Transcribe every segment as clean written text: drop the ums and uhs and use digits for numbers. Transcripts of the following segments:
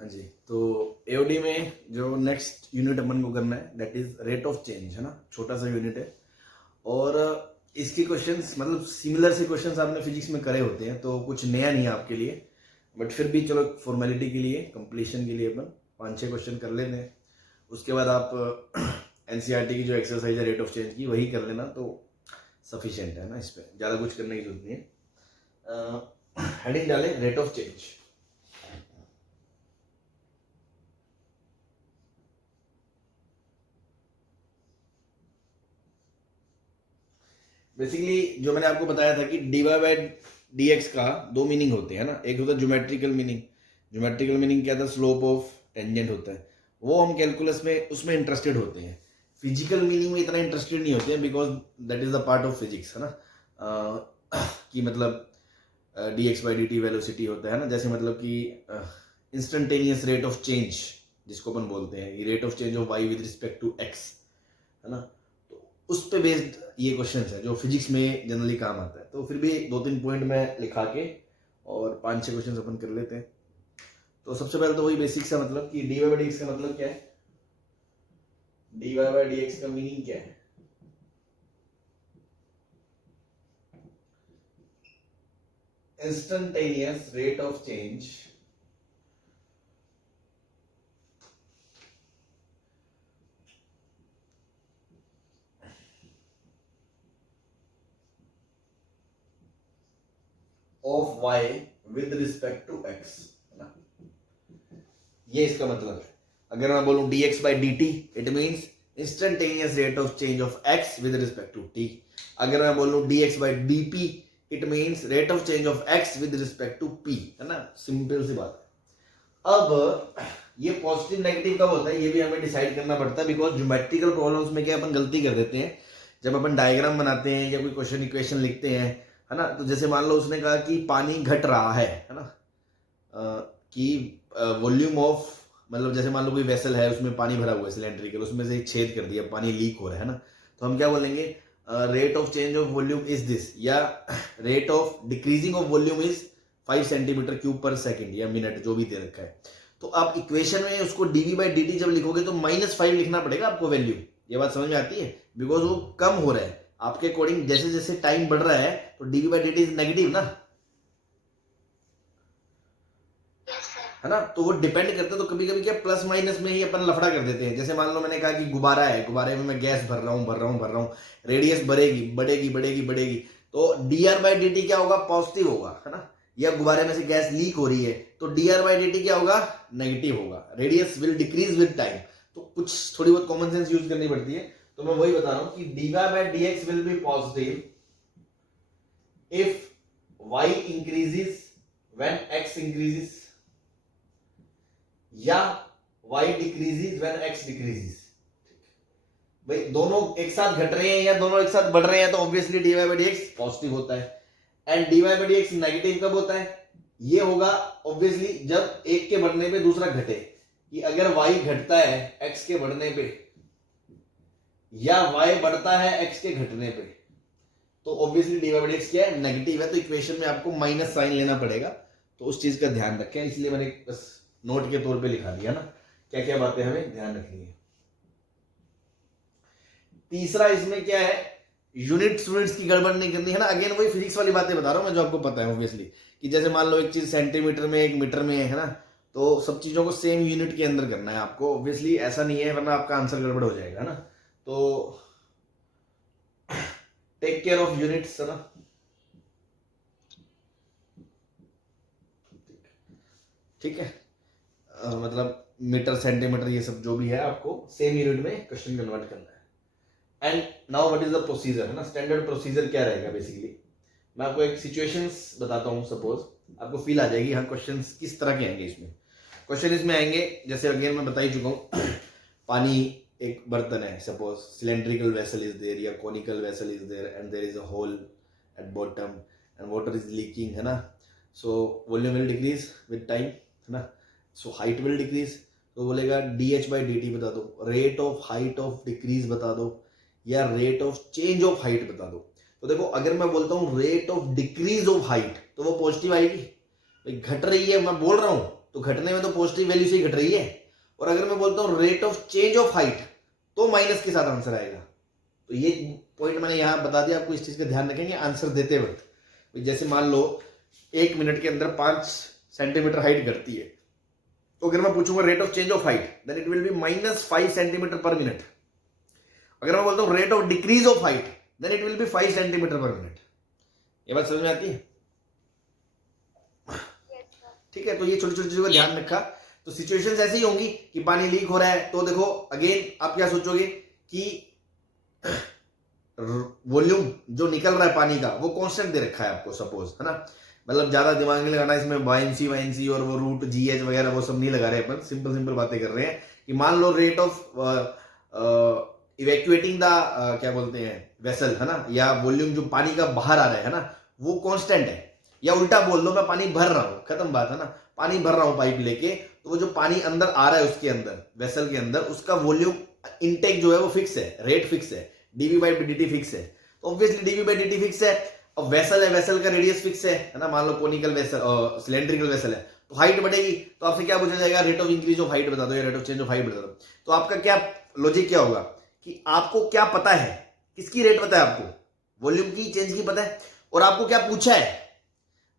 हाँ जी, तो एओडी में जो नेक्स्ट यूनिट अपन को करना है that is rate of change, है ना, छोटा सा यूनिट है। और इसके क्वेश्चंस मतलब सिमिलर से क्वेश्चंस आपने फिजिक्स में करे होते हैं, तो कुछ नया नहीं है आपके लिए, बट फिर भी चलो फॉर्मेलिटी के लिए, कंप्लीशन के लिए अपन 5-6 क्वेश्चन कर लेते हैं। उसके बाद आप एनसीईआरटी की जो एक्सरसाइज है रेट ऑफ चेंज की वही कर लेना, तो सफिशिएंट है ना, इस पर ज़्यादा कुछ करने की जरूरत नहीं है। हेडिंग डालें रेट ऑफ चेंज। बेसिकली जो मैंने आपको बताया था कि D Y by D X का दो मीनिंग होते हैं ना, एक होता है ज्योमेट्रिकल मीनिंग। ज्योमेट्रिकल मीनिंग क्या था, स्लोप ऑफ टेंजेंट होता है, वो हम कैलकुलस में उसमें इंटरेस्टेड होते हैं। फिजिकल मीनिंग में इतना इंटरेस्टेड नहीं होते हैं because that is the part of physics, है ना। कि मतलब D X by D T velocity होता है ना, जैसे मतलब कि इंस्टेंटेनियस रेट ऑफ चेंज जिसको अपन बोलते हैं, rate of change of Y with respect to X, है ना। तो उस पे बेस्ड ये क्वेश्चन है जो फिजिक्स में जनरली काम आता है। तो फिर भी 2-3 पॉइंट में लिखा के और 5-6 क्वेश्चन अपन कर लेते हैं। तो सबसे पहले तो वही बेसिक सा मतलब कि D Y by D X का मतलब क्या है, D Y by D X का मीनिंग क्या है। Instantaneous rate of change of Y with respect to X, है ना, ये इसका मतलब है। अगर मैं बोलूं D X by D T, it means instantaneous rate of change of X with respect to T. अगर मैं बोलूं D X by D P, it means rate of change of X with respect to P, है ना, simple सी बात है। अब ये positive negative कब होता है ये भी हमें डिसाइड करना पड़ता है, बिकॉज ज्योमेट्रिकल प्रॉब्लम्स में क्या अपन गलती कर देते हैं, जब अपन डायग्राम बनाते हैं या कोई क्वेश्चन इक्वेशन लिखते हैं, है ना। तो जैसे मान लो उसने कहा कि पानी घट रहा है ना, कि वॉल्यूम ऑफ, मतलब जैसे मान लो कोई वेसल है उसमें पानी भरा हुआ है सिलेंड्रिकल, उसमें से एक छेद कर दिया, पानी लीक हो रहा है ना, तो हम क्या बोलेंगे, rate of change of volume is this, या rate of decreasing of volume is 5 centimetre cube per second या मिनट, जो भी दे रखा है। तो आप इक्वेशन में उसको डीवी बाई डी टी जब लिखोगे तो -5 लिखना पड़ेगा आपको वैल्यू। ये बात समझ में आती है, बिकॉज वो कम हो रहा है आपके अकॉर्डिंग, जैसे जैसे टाइम बढ़ रहा है तो D V by D T is negative ना, है ना। तो वो डिपेंड करता है, तो कभी कभी क्या प्लस माइनस में ही अपन लफड़ा कर देते हैं। जैसे मान लो मैंने कहा कि गुब्बारा है, गुब्बारे में मैं गैस भर रहा हूँ, रेडियस बढ़ेगी बढ़ेगी बढ़ेगी बढ़ेगी, तो D R by D T क्या होगा, पॉजिटिव होगा, है ना। या गुब्बारे में से गैस लीक हो रही है तो D R by D T क्या होगा, नेगेटिव होगा, radius will decrease with time. तो कुछ थोड़ी बहुत कॉमन सेंस यूज करनी पड़ती है। तो मैं वही बता रहा हूं कि D Y by D X will be positive if Y increases when X increases, या y decreases when x decreases. भाई दोनों एक साथ घट रहे हैं या दोनों एक साथ बढ़ रहे हैं तो obviously dy by dx positive होता है, and dy by dx negative कब होता है, ये होगा ऑब्वियसली जब एक के बढ़ने पे दूसरा घटे, कि अगर y घटता है x के बढ़ने पे या y बढ़ता है x के घटने पे, तो ऑब्वियसली dy बाई dx क्या है, नेगेटिव है। तो इक्वेशन में आपको माइनस साइन लेना पड़ेगा, तो उस चीज का ध्यान रखें, इसलिए मैंने बस नोट के तौर पे लिखा दिया ना, क्या क्या बातें हमें ध्यान रखनी है। तीसरा इसमें क्या है, यूनिट्स की गड़बड़ नहीं करनी, है ना। अगेन वही फिजिक्स वाली बातें बता रहा हूं मैं जो आपको पता है ऑब्वियसली, कि जैसे मान लो एक चीज सेंटीमीटर में, एक मीटर में है ना, तो सब चीजों को सेम यूनिट के अंदर करना है आपको, ऑब्वियसली ऐसा नहीं है, वरना आपका आंसर गड़बड़ हो जाएगा ना। तो टेक केयर ऑफ यूनिट्स, है ना। ठीक है, मतलब मीटर सेंटीमीटर ये सब जो भी है आपको सेम यूनिट में क्वेश्चन कन्वर्ट करना है। And now what is the procedure, है ना, स्टैंडर्ड प्रोसीजर क्या रहेगा। बेसिकली मैं आपको एक सिचुएशंस बताता हूँ, सपोज आपको फील आ जाएगी हाँ क्वेश्चंस किस तरह के आएंगे इसमें। क्वेश्चन इसमें आएंगे जैसे अगेन मैं बता ही चुका हूँ, पानी एक बर्तन है, suppose cylindrical vessel is there या conical vessel is there and there is a hole at bottom and water is leaking, है ना। So volume will decrease with time, है ना, सो हाइट विल डिक्रीज। तो बोलेगा D H by D T बता दो, rate of height of decrease बता दो, या rate of change of height बता दो। तो देखो अगर मैं बोलता हूँ rate of decrease of height तो वो पॉजिटिव आएगी, घट रही है मैं बोल रहा हूँ तो घटने में तो पॉजिटिव वैल्यू से ही घट रही है। और अगर मैं बोलता हूं rate of change of height तो माइनस के साथ आंसर आएगा। तो ये पॉइंट मैंने यहां बता दिया, आपको इस चीज का ध्यान रखेंगे आंसर देते वक्त। जैसे मान लो 1 मिनट के अंदर 5 सेंटीमीटर हाइट घटती है, तो अगर मैं पूछूंगा rate of change of height then it will be -5 centimetre per minute. अगर मैं बोलता हूं rate of decrease of height then it will be 5 centimetre per minute. ये बात समझ में आती है? ठीक है, तो ये छोटी छोटी चीजों का ध्यान रखा। तो सिचुएशंस ऐसी ही होंगी कि पानी लीक हो रहा है, तो देखो अगेन आप क्या सोचोगे कि वॉल्यूम जो निकल रहा है पानी का वो कांस्टेंट दे रखा है आपको, सपोज, है ना। मतलब ज्यादा दिमाग नहीं लगाना इसमें, बायंसी वायंसी और वो रूट जीएच वगैरह वो सब नहीं लगा रहे अपन, सिंपल सिंपल बातें कर रहे हैं कि मान लो रेट ऑफ इवैक्यूएटिंग द क्या बोलते हैं वेसल, है ना, या वॉल्यूम जो पानी का बाहर आ रहा है ना वो कांस्टेंट है। या उल्टा बोल दो मैं पानी भर रहा हूं, खत्म बात, है ना। पानी भर रहा हूं पाइप लेके, तो वो जो पानी अंदर आ रहा है उसके अंदर वेसल के अंदर उसका वॉल्यूम इनटेक जो है वो फिक्स है, रेट फिक्स है, dv/dt फिक्स है। तो ऑब्वियसली dv/dt फिक्स है। अब वेसल है, वेसल का रेडियस फिक्स है ना, मान लो कोनिकल वेसल सिलेंड्रिकल वेसल है, तो हाइट बढ़ेगी। तो आपसे क्या पूछा जाएगा, rate of increase of height बता दो या rate of change of height बता दो। तो आपका क्या लॉजिक क्या होगा कि आपको क्या पता है, किसकी रेट पता है आपको, वॉल्यूम की, चेंज की पता है, और आपको क्या पूछा है,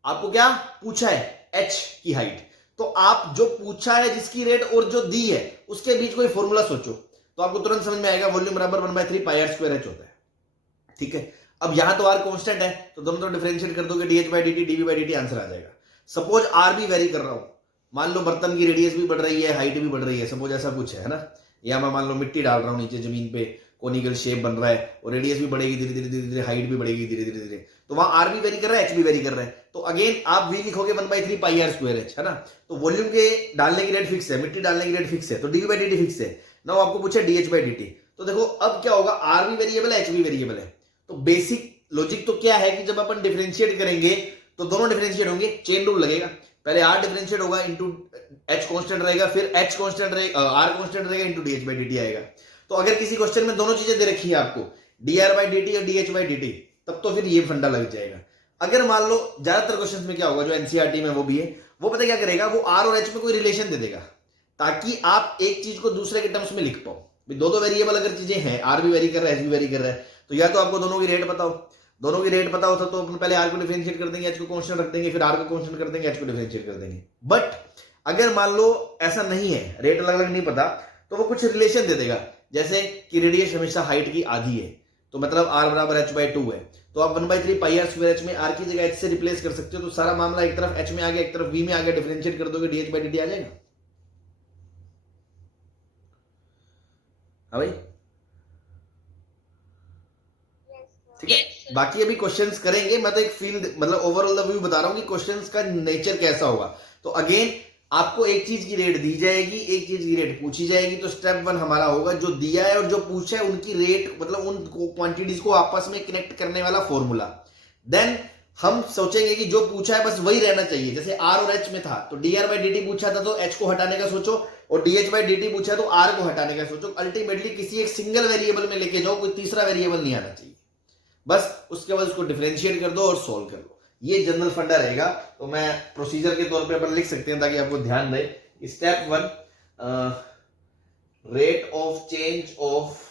आपको क्या पूछा है, h की हाइट। तो आप जो पूछा है जिसकी रेट और जो दी है उसके बीच कोई फॉर्मूला सोचो, तो आपको तुरंत समझ में आएगा वॉल्यूम बराबर 1/3 πr² h होता है। ठीक है, अब यहां तो r कांस्टेंट है तो दोनों तरफ डिफरेंशिएट कर दोगे, dh/dt dv/dt आंसर आ जाएगा। सपोज r भी वेरी कर रहा हूं, मान लो बर्तन की रेडियस भी बढ़ रही है, हाइट भी बढ़ रही है, सपोज ऐसा कुछ है ना। या मैं मान लो मिट्टी डाल रहा हूं नीचे जमीन पे, कोनिकल शेप बन रहा है और रेडियस भी बढ़ेगी धीरे धीरे धीरे धीरे, हाइट भी बढ़ेगी धीरे धीरे धीरे, तो वहां r भी वेरी कर रहा है, h भी वेरी कर रहा है। तो अगेन आप v लिखोगे 1/3 πr² h, है ना। तो वॉल्यूम के डालने की रेट फिक्स है, मिट्टी डालने की रेट फिक्स है, तो dv/dt फिक्स है ना। आपको पूछा dh/dt, तो देखो अब क्या होगा, r भी वेरिएबल है, h भी वेरिएबल है। तो बेसिक लॉजिक तो क्या है कि जब अपन डिफरेंशिएट करेंगे तो दोनों डिफरेंशिएट होंगे, चेन रूल लगेगा। पहले r डिफरेंशिएट होगा इनटू h कांस्टेंट रहेगा, फिर h कांस्टेंट रहेगा, r कांस्टेंट रहेगा इनटू dh/dt आएगा। तो अगर किसी क्वेश्चन में दोनों चीजें दे रखी है आपको, dr/dt और dh/dt, तब तो फिर ये फंडा लग जाएगा। अगर मान लो ज्यादातर क्वेश्चंस में क्या होगा, जो एनसीईआरटी में वो भी है, वो पता क्या करेगा, वो r और h में कोई रिलेशन दे देगा ताकि आप एक चीज को दूसरे के टर्म्स में लिख पाओ। दो वेरिएबल अगर चीजें हैं, r भी वेरी कर रहा है, h भी वेरी कर रहा है, तो या तो आपको दोनों की रेट पता हो, दोनों की रेट पता होता तो अपन पहले r को डिफरेंशिएट कर देंगे, h को कांस्टेंट रख देंगे, फिर r को कांस्टेंट कर देंगे, h को डिफरेंशिएट कर देंगे। बट अगर मान लो ऐसा नहीं है, रेट अलग अलग नहीं पता, तो वो कुछ रिलेशन दे देगा, जैसे कि रेडियस हमेशा हाइट की आधी है, तो मतलब r बराबर h/2 है, तो आप 1/3 πr² h में r की जगह h से रिप्लेस कर सकते हो। तो सारा मामला एक तरफ h में आ गया, एक तरफ v में आ गया, डिफरेंशिएट कर दोगे dh/dt आ जाएगा। हाँ भाई, ठीक है। बाकी अभी क्वेश्चंस करेंगे, मैं तो एक फील मतलब ओवरऑल द व्यू बता रहा हूं कि क्वेश्चंस का नेचर कैसा होगा। तो अगेन आपको एक चीज की रेट दी जाएगी, एक चीज की रेट पूछी जाएगी। तो स्टेप 1 हमारा होगा जो दिया है और जो पूछा है उनकी रेट, मतलब उन क्वांटिटीज को आपस में कनेक्ट करने वाला फॉर्मूला। देन हम सोचेंगे कि जो पूछा है बस वही रहना चाहिए। जैसे r और h में था तो dr/dt पूछा था तो h को हटाने का सोचो, और dh/dt पूछा तो r को हटाने का सोचो। अल्टीमेटली किसी एक सिंगल वेरिएबल में लेके जाओ, कोई तीसरा वेरिएबल नहीं आना चाहिए। बस उसके बाद उसको डिफरेंशिएट कर दो और सॉल्व कर लो। ये जनरल फंडा रहेगा। तो मैं प्रोसीजर के तौर पे अपन लिख सकते हैं ताकि आपको ध्यान रहे। Step 1, rate of change of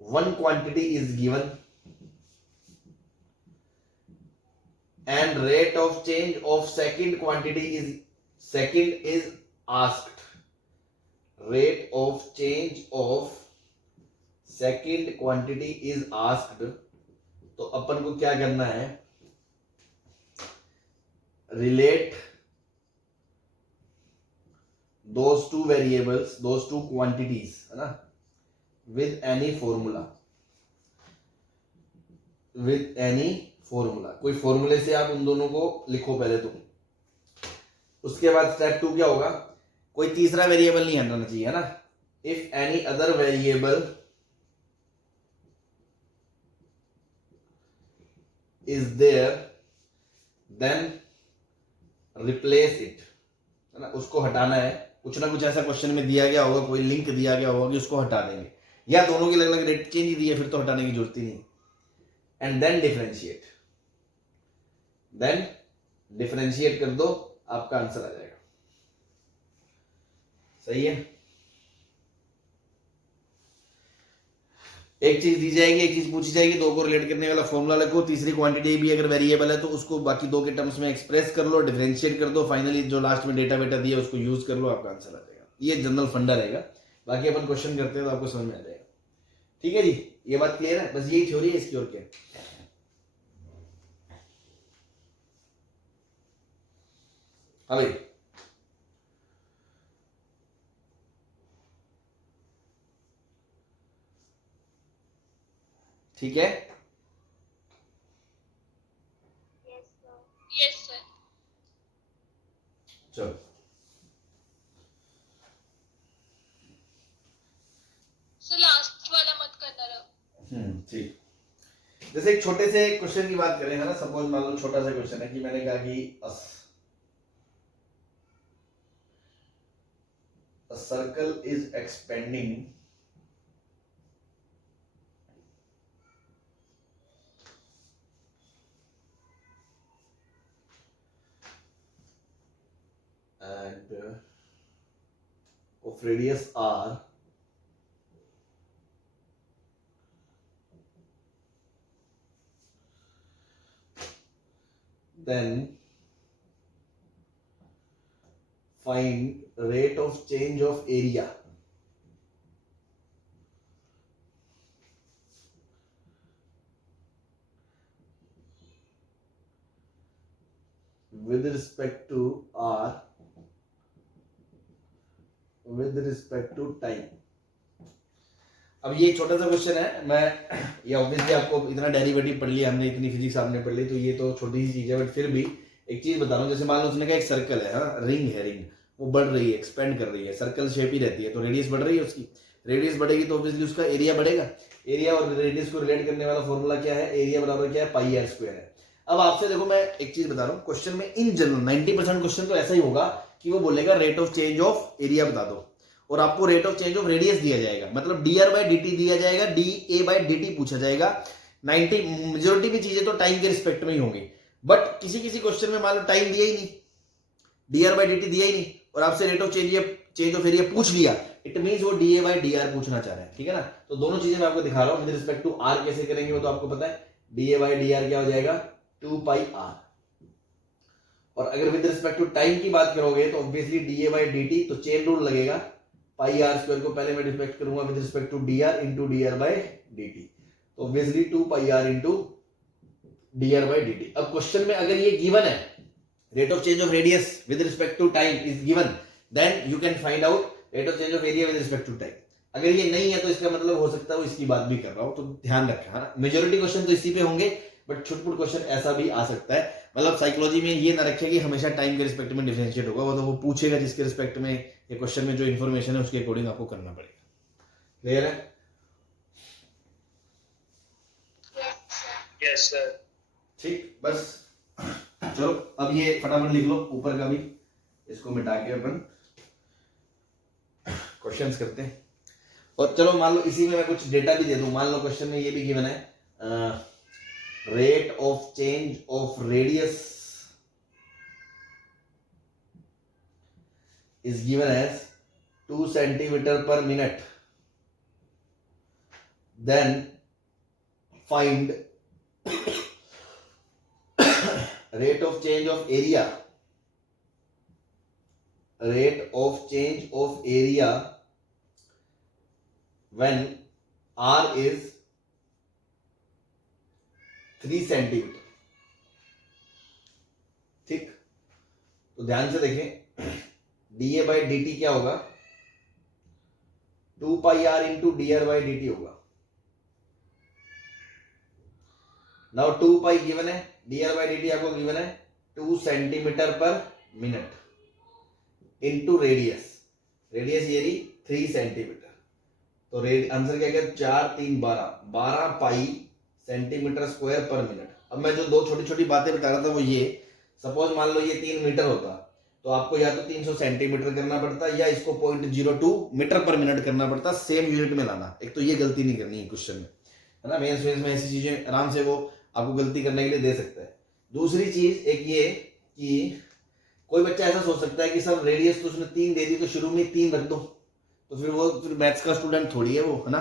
one quantity is given and rate of change of second quantity is asked. Rate of change of second quantity is asked. तो अपन को क्या करना है, relate those two variables, those two quantities, है ना, with any formula, with any formula. कोई फॉर्मूले से आप उन दोनों को लिखो पहले तो। उसके बाद स्टेप 2 क्या होगा, कोई तीसरा वेरिएबल नहीं आना चाहिए, है ना। If any other variable is there then replace it, है ना। उसको हटाना है, कुछ ना कुछ ऐसा क्वेश्चन में दिया गया होगा, कोई लिंक दिया गया होगा कि उसको हटा देंगे, या दोनों की अलग अलग रेट चेंज ही दी है फिर तो हटाने की जरूरत ही नहीं। And then differentiate, then differentiate कर दो, आपका आंसर आ जाएगा। सही है, एक चीज दी जाएगी, एक चीज पूछी जाएगी, दो को रिलेट करने वाला फॉर्मूला लिखो, तीसरी क्वांटिटी भी अगर वेरिएबल है तो उसको बाकी दो के टर्म्स में एक्सप्रेस कर लो, डिफरेंशिएट कर दो, फाइनली जो लास्ट में डेटा वेटा दिया उसको यूज कर लो, आपका आंसर आ जाएगा। ये जनरल फंडा रहेगा, बाकी अपन क्वेश्चन करते हैं तो आपको समझ में आ जाएगा। ठीक है जी, ये बात क्लियर है, बस यही थ्योरी है इसकी और क्या। हाँ भाई, ठीक है, यस सर। चलो सर लास्ट वाला मत करना रहो। ठीक। जैसे एक छोटे से क्वेश्चन की बात करें है ना, सपोज मान लो छोटा सा क्वेश्चन है कि मैंने कहा कि a circle is expanding and of radius r, then find rate of change of area with respect to r with respect to time। अब ये छोटा सा क्वेश्चन है, मैं ये ऑब्वियसली आपको इतना डेरिवेटिव पढ़ लिया हमने, इतनी फिजिक्स आपने पढ़ ली, तो ये तो छोटी सी चीज है, बट फिर भी एक चीज बता रहा हूँ। जैसे मान लो उसने कहा एक सर्कल है, हाँ रिंग है, रिंग वो बढ़ रही है, एक्सपेंड कर रही है, सर्कल शेप ही रहती है, तो रेडियस बढ़ रही है, उसकी रेडियस बढ़ेगी तो ऑब्वियसली उसका एरिया बढ़ेगा। एरिया और रेडियस को रिलेट करने वाला फॉर्मूला क्या है, एरिया बराबर क्या है, पाई आर स्क्वायर है। अब आपसे देखो मैं एक चीज बता रहा हूँ, क्वेश्चन में इन जनरल 90% क्वेश्चन तो ऐसा ही होगा कि वो बोलेगा rate of change of area बता दो, और आपको rate of change of radius दिया जाएगा, मतलब D R by D T दिया जाएगा, D A by D T पूछा जाएगा। 90 मेजोरिटी की चीजें तो टाइम के रिस्पेक्ट में ही होंगी, बट किसी किसी क्वेश्चन में मान लो टाइम दिया ही नहीं, D R by D T दिया ही नहीं, और आपसे rate of change of area पूछ लिया, इट मीन्स वो D A by D R पूछना चाह रहा है। ठीक है ना, तो दोनों चीजें मैं आपको दिखा रहा हूं। विद रिस्पेक्ट टू आर कैसे करेंगे वो तो आपको पता है, D A by D R क्या हो जाएगा, 2 पाई आर। और अगर विद रिस्पेक्ट टू टाइम की बात करोगे तो obviously D A by D T, तो चेन रूल लगेगा, पाई आर स्क्वायर को पहले मैं डिफरेंट करूंगा with respect to D R into D R by D T, तो obviously 2 pi R into D R by D T. अब question में अगर ये गिवन है, rate of change of radius with respect to time is given, then you can find out rate of change of area with respect to time. अगर ये नहीं है तो इसका मतलब हो सकता है वो इसकी बात भी कर रहा हो, तो ध्यान रखना है। मेजोरिटी क्वेश्चन तो इसी पे होंगे, बट छुटपुट क्वेश्चन ऐसा भी आ सकता है। मतलब साइकोलॉजी में ये ना रखे कि हमेशा टाइम के रिस्पेक्ट में डिफरेंशिएट होगा, वो तो वो पूछेगा जिसके रिस्पेक्ट में ये क्वेश्चन में जो इन्फॉर्मेशन है उसके अकॉर्डिंग आपको करना पड़ेगा। क्लियर है? Yes sir. ठीक, बस चलो अब ये फटाफट लिख लो ऊपर का भी, इसको मिटा के अपन क्वेश्चंस करते हैं। और चलो मान लो इसी में मैं कुछ डेटा भी दे दूं, मान लो क्वेश्चन में ये भी गिवन है, rate of change of radius is given as 2 centimeter per minute, then find rate of change of area, rate of change of area when r is 3 centimetre. ठीक, तो ध्यान से देखें, D A by D T क्या होगा, 2 pi R into D R by D T होगा। Now 2 pi given है, D R by D T आपको गिवन है 2 centimetre per minute into radius, radius ये रही 3 सेंटीमीटर, तो आंसर क्या गया, 4 3 12 पाई सेंटीमीटर स्क्वायर पर मिनट। अब मैं जो दो छोटी छोटी बातें बता रहा था वो ये, सपोज मान लो ये 3 मीटर होता तो आपको या तो 300 सेंटीमीटर करना पड़ता या इसको 0.02 मीटर पर मिनट करना पड़ता, सेम यूनिट में लाना। एक तो ये गलती नहीं करनी है क्वेश्चन में, है ना, मेंस में ऐसी चीजें आराम से वो आपको गलती करने के लिए दे सकता है। दूसरी चीज एक ये कि कोई बच्चा ऐसा सोच सकता है कि सर रेडियस तो उसने 3 दे दी तो शुरू में 3 रख दो, तो फिर मैथ्स का स्टूडेंट थोड़ी है वो, है ना।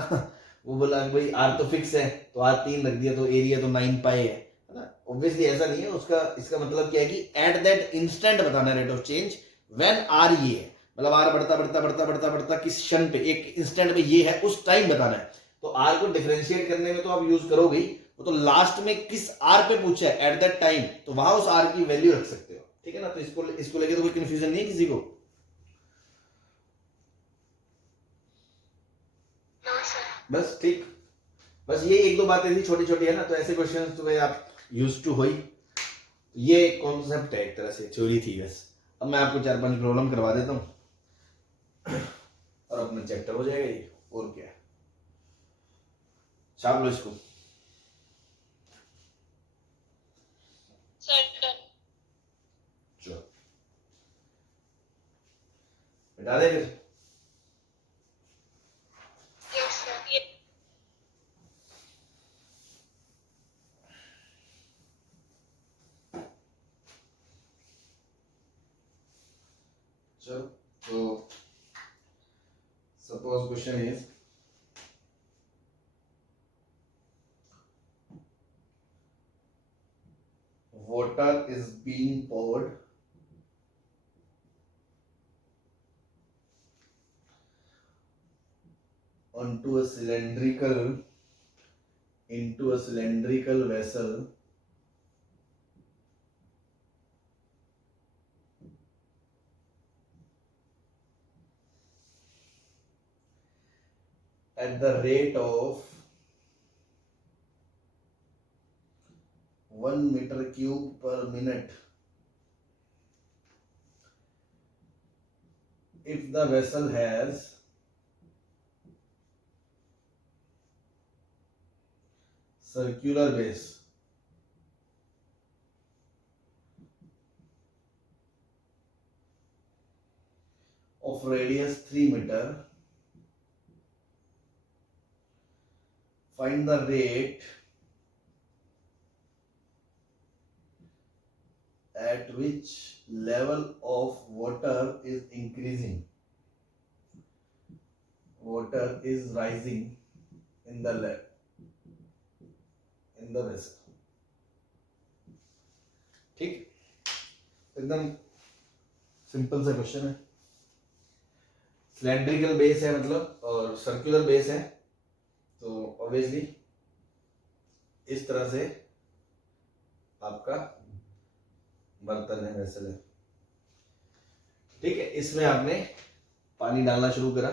वो बोला भाई आर तो फिक्स है तो आर 3 रख दिया तो एरिया तो 9 पाई है ना। ऑब्वियसली ऐसा नहीं है उसका, इसका मतलब क्या है कि एट दैट इंस्टेंट बताना rate of change when R ये है, मतलब आर बढ़ता बढ़ता बढ़ता बढ़ता बढ़ता किस क्षण पे, एक इंस्टेंट पे ये है, उस टाइम बताना है। तो आर को डिफरेंशिएट करने में तो आप यूज करोगे ही, वो तो लास्ट में किस आर पे पूछा है एट दैट टाइम, तो वहां उस आर की वैल्यू रख सकते हो, ठीक है ना। तो इसको लेके तो कोई कंफ्यूजन नहीं है किसी को। No sir. बस ठीक, बस ये एक दो बातें थी छोटी छोटी, है ना। तो ऐसे क्वेश्चन तो भाई आप यूज टू हो ही, ये कॉन्सेप्ट है एक तरह से, थ्योरी थी बस। अब मैं आपको 4-5 प्रॉब्लम करवा देता हूँ और अपना चैप्टर हो जाएगा ये, और क्या है। छाप लो इसको। Sir done. चलो बिठा दे फिर। Yes sir. ये चलो तो suppose question is water is being poured onto a cylindrical vessel at the rate of 1 meter cube per minute if the vessel has circular base of radius 3 meter. Find the rate at which level of water is increasing. Water is rising in the vessel. ठीक, एकदम simple सा question है। Cylindrical base है मतलब, और circular base है, तो obviously इस तरह से आपका बर्तन है, वेसल है, ठीक है। इसमें आपने पानी डालना शुरू करा,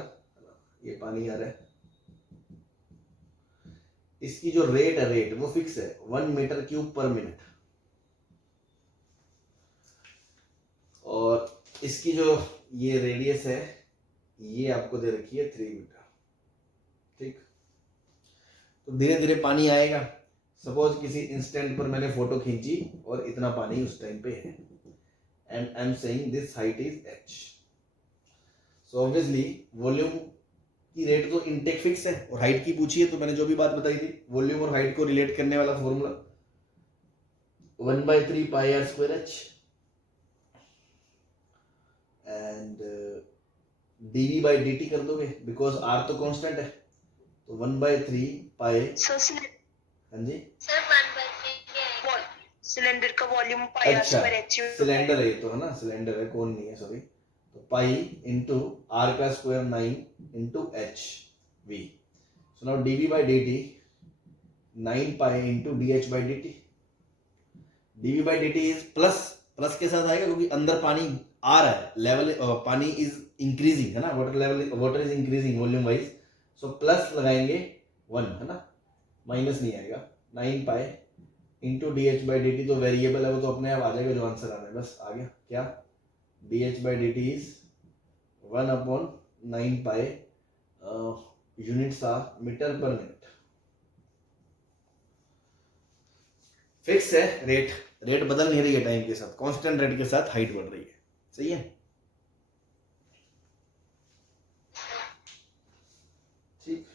ये पानी आ रहा है, इसकी जो रेट है, रेट वो फिक्स है 1 मीटर क्यूब पर मिनट, और इसकी जो ये रेडियस है ये आपको दे रखी है 3 मीटर, ठीक। तो धीरे धीरे पानी आएगा। सपोज किसी इंस्टेंट पर मैंने फोटो खींची और इतना पानी उस टाइम पे है, and I am saying this height is h। So obviously volume की रेट तो इनटेक फिक्स है, और हाइट की पूछी है तो मैंने जो भी बात बताई थी, वॉल्यूम और हाइट को रिलेट करने वाला formula 1/3 pi R square h and dv by dt कर दोगे, बिकॉज r तो कांस्टेंट है, तो 1/3 पाई। हाँ जी सर 1/3 सिलेंडर का वॉल्यूम पाई आर अच्छा, स्क्वायर एच सिलेंडर है ये तो, है ना, सिलेंडर है, कौन नहीं है, सॉरी। तो पाई इंटू आर का square 9 into H V. So now D V by D T 9 pi into D H by D T. D V by D T is plus, plus के साथ आएगा क्योंकि अंदर पानी आ रहा है, लेवल पानी इज इंक्रीजिंग, है ना, water level, water is increasing volume wise. So plus लगाएंगे 1, है ना, माइनस नहीं आएगा, 9 pi into D H by D T, तो वेरिएबल है वो तो अपने आप आ जाएगा, जो आंसर आना है बस आ गया। क्या D H by D T is 1/9 pi, units are metre per minute. Fix है रेट, रेट बदल नहीं रही है टाइम के साथ, कांस्टेंट रेट के साथ हाइट बढ़ रही है, सही है, ठीक।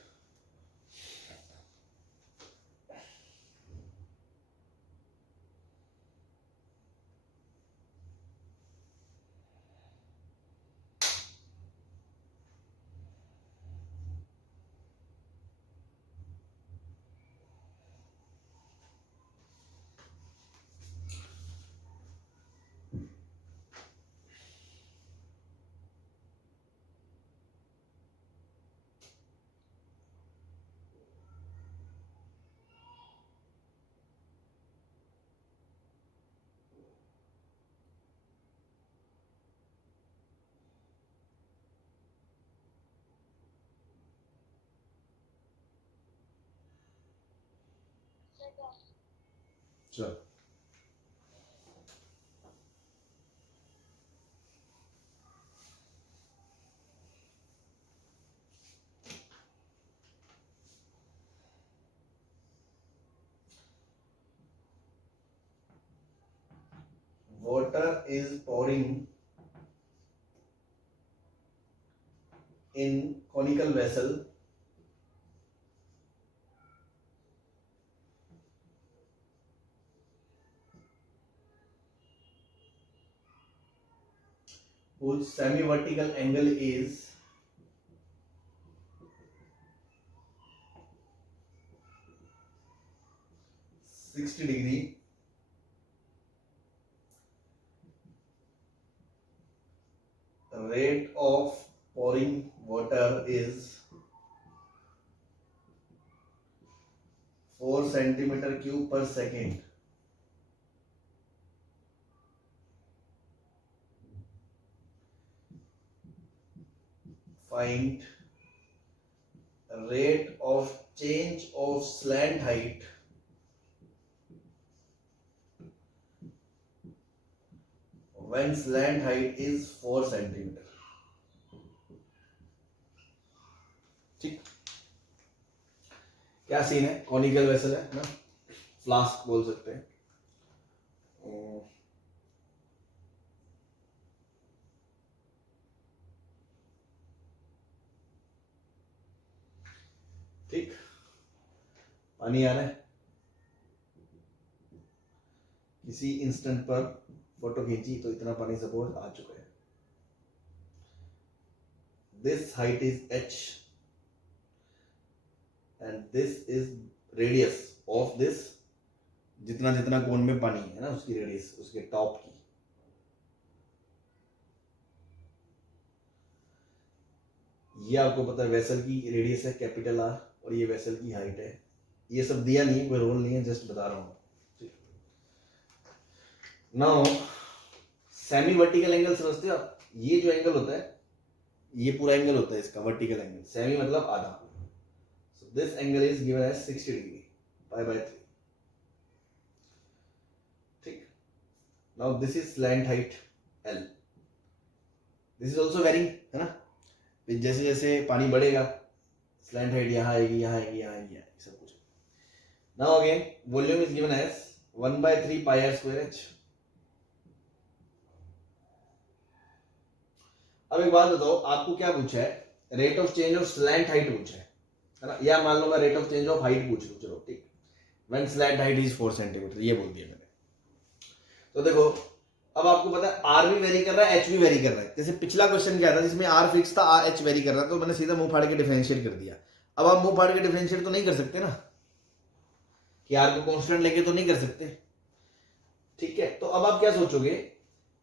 चलो water is pouring in conical vessel whose semi-vertical angle is 60 degree. Rate of pouring water is 4 centimeter cube per second. Find rate of change of slant height when slant height is 4 centimeter. ठीक, क्या scene है? Conical vessel है ना, flask बोल सकते हैं. ठीक, पानी आ रहा है. किसी इंस्टेंट पर फोटो खींची तो इतना पानी सपोज आ चुका है. This height is h and this is radius of this. जितना जितना कोन में पानी है ना उसकी रेडियस, उसके टॉप की. ये आपको पता है वेसल की रेडियस है कैपिटल R और ये वेसल की हाइट है. ये सब दिया नहीं है, कोई रोल नहीं है, जस्ट बता रहा हूं. नाउ सेमी वर्टिकल एंगल समझते हो आप? ये जो एंगल होता है ये पूरा एंगल होता है इसका वर्टिकल एंगल. सेमी मतलब आधा. So this angle is given as 60 degree pi by 3. ठीक, now this is slant height L. This is also varying है ना. जैसे जैसे पानी बढ़ेगा स्लैंट हाइट यहाँ आएगी, यहाँ आएगी, यहाँ आएगी, सब कुछ. Now again volume is given as 1/3 pi r square h. अब एक बात बताओ, आपको क्या पूछा है? Rate of change of slant height पूछा है ना. या मान लो मैं rate of change of height पूछ लूं. चलो ठीक, when slant height is 4 centimetre, ये बोल दिया मैंने. तो देखो अब आपको पता है आर भी वेरी कर रहा है, एच भी वेरी कर रहा है. जैसे पिछला क्वेश्चन क्या था जिसमें आर फिक्स था, आर एच वेरी कर रहा था, तो मैंने सीधा मुंह फाड़ के डिफरेंशिएट कर दिया. अब आप मुंह फाड़ के डिफरेंशिएट तो नहीं कर सकते ना, कि आर को कांस्टेंट लेके तो नहीं कर सकते. ठीक है, तो अब आप क्या सोचोगे?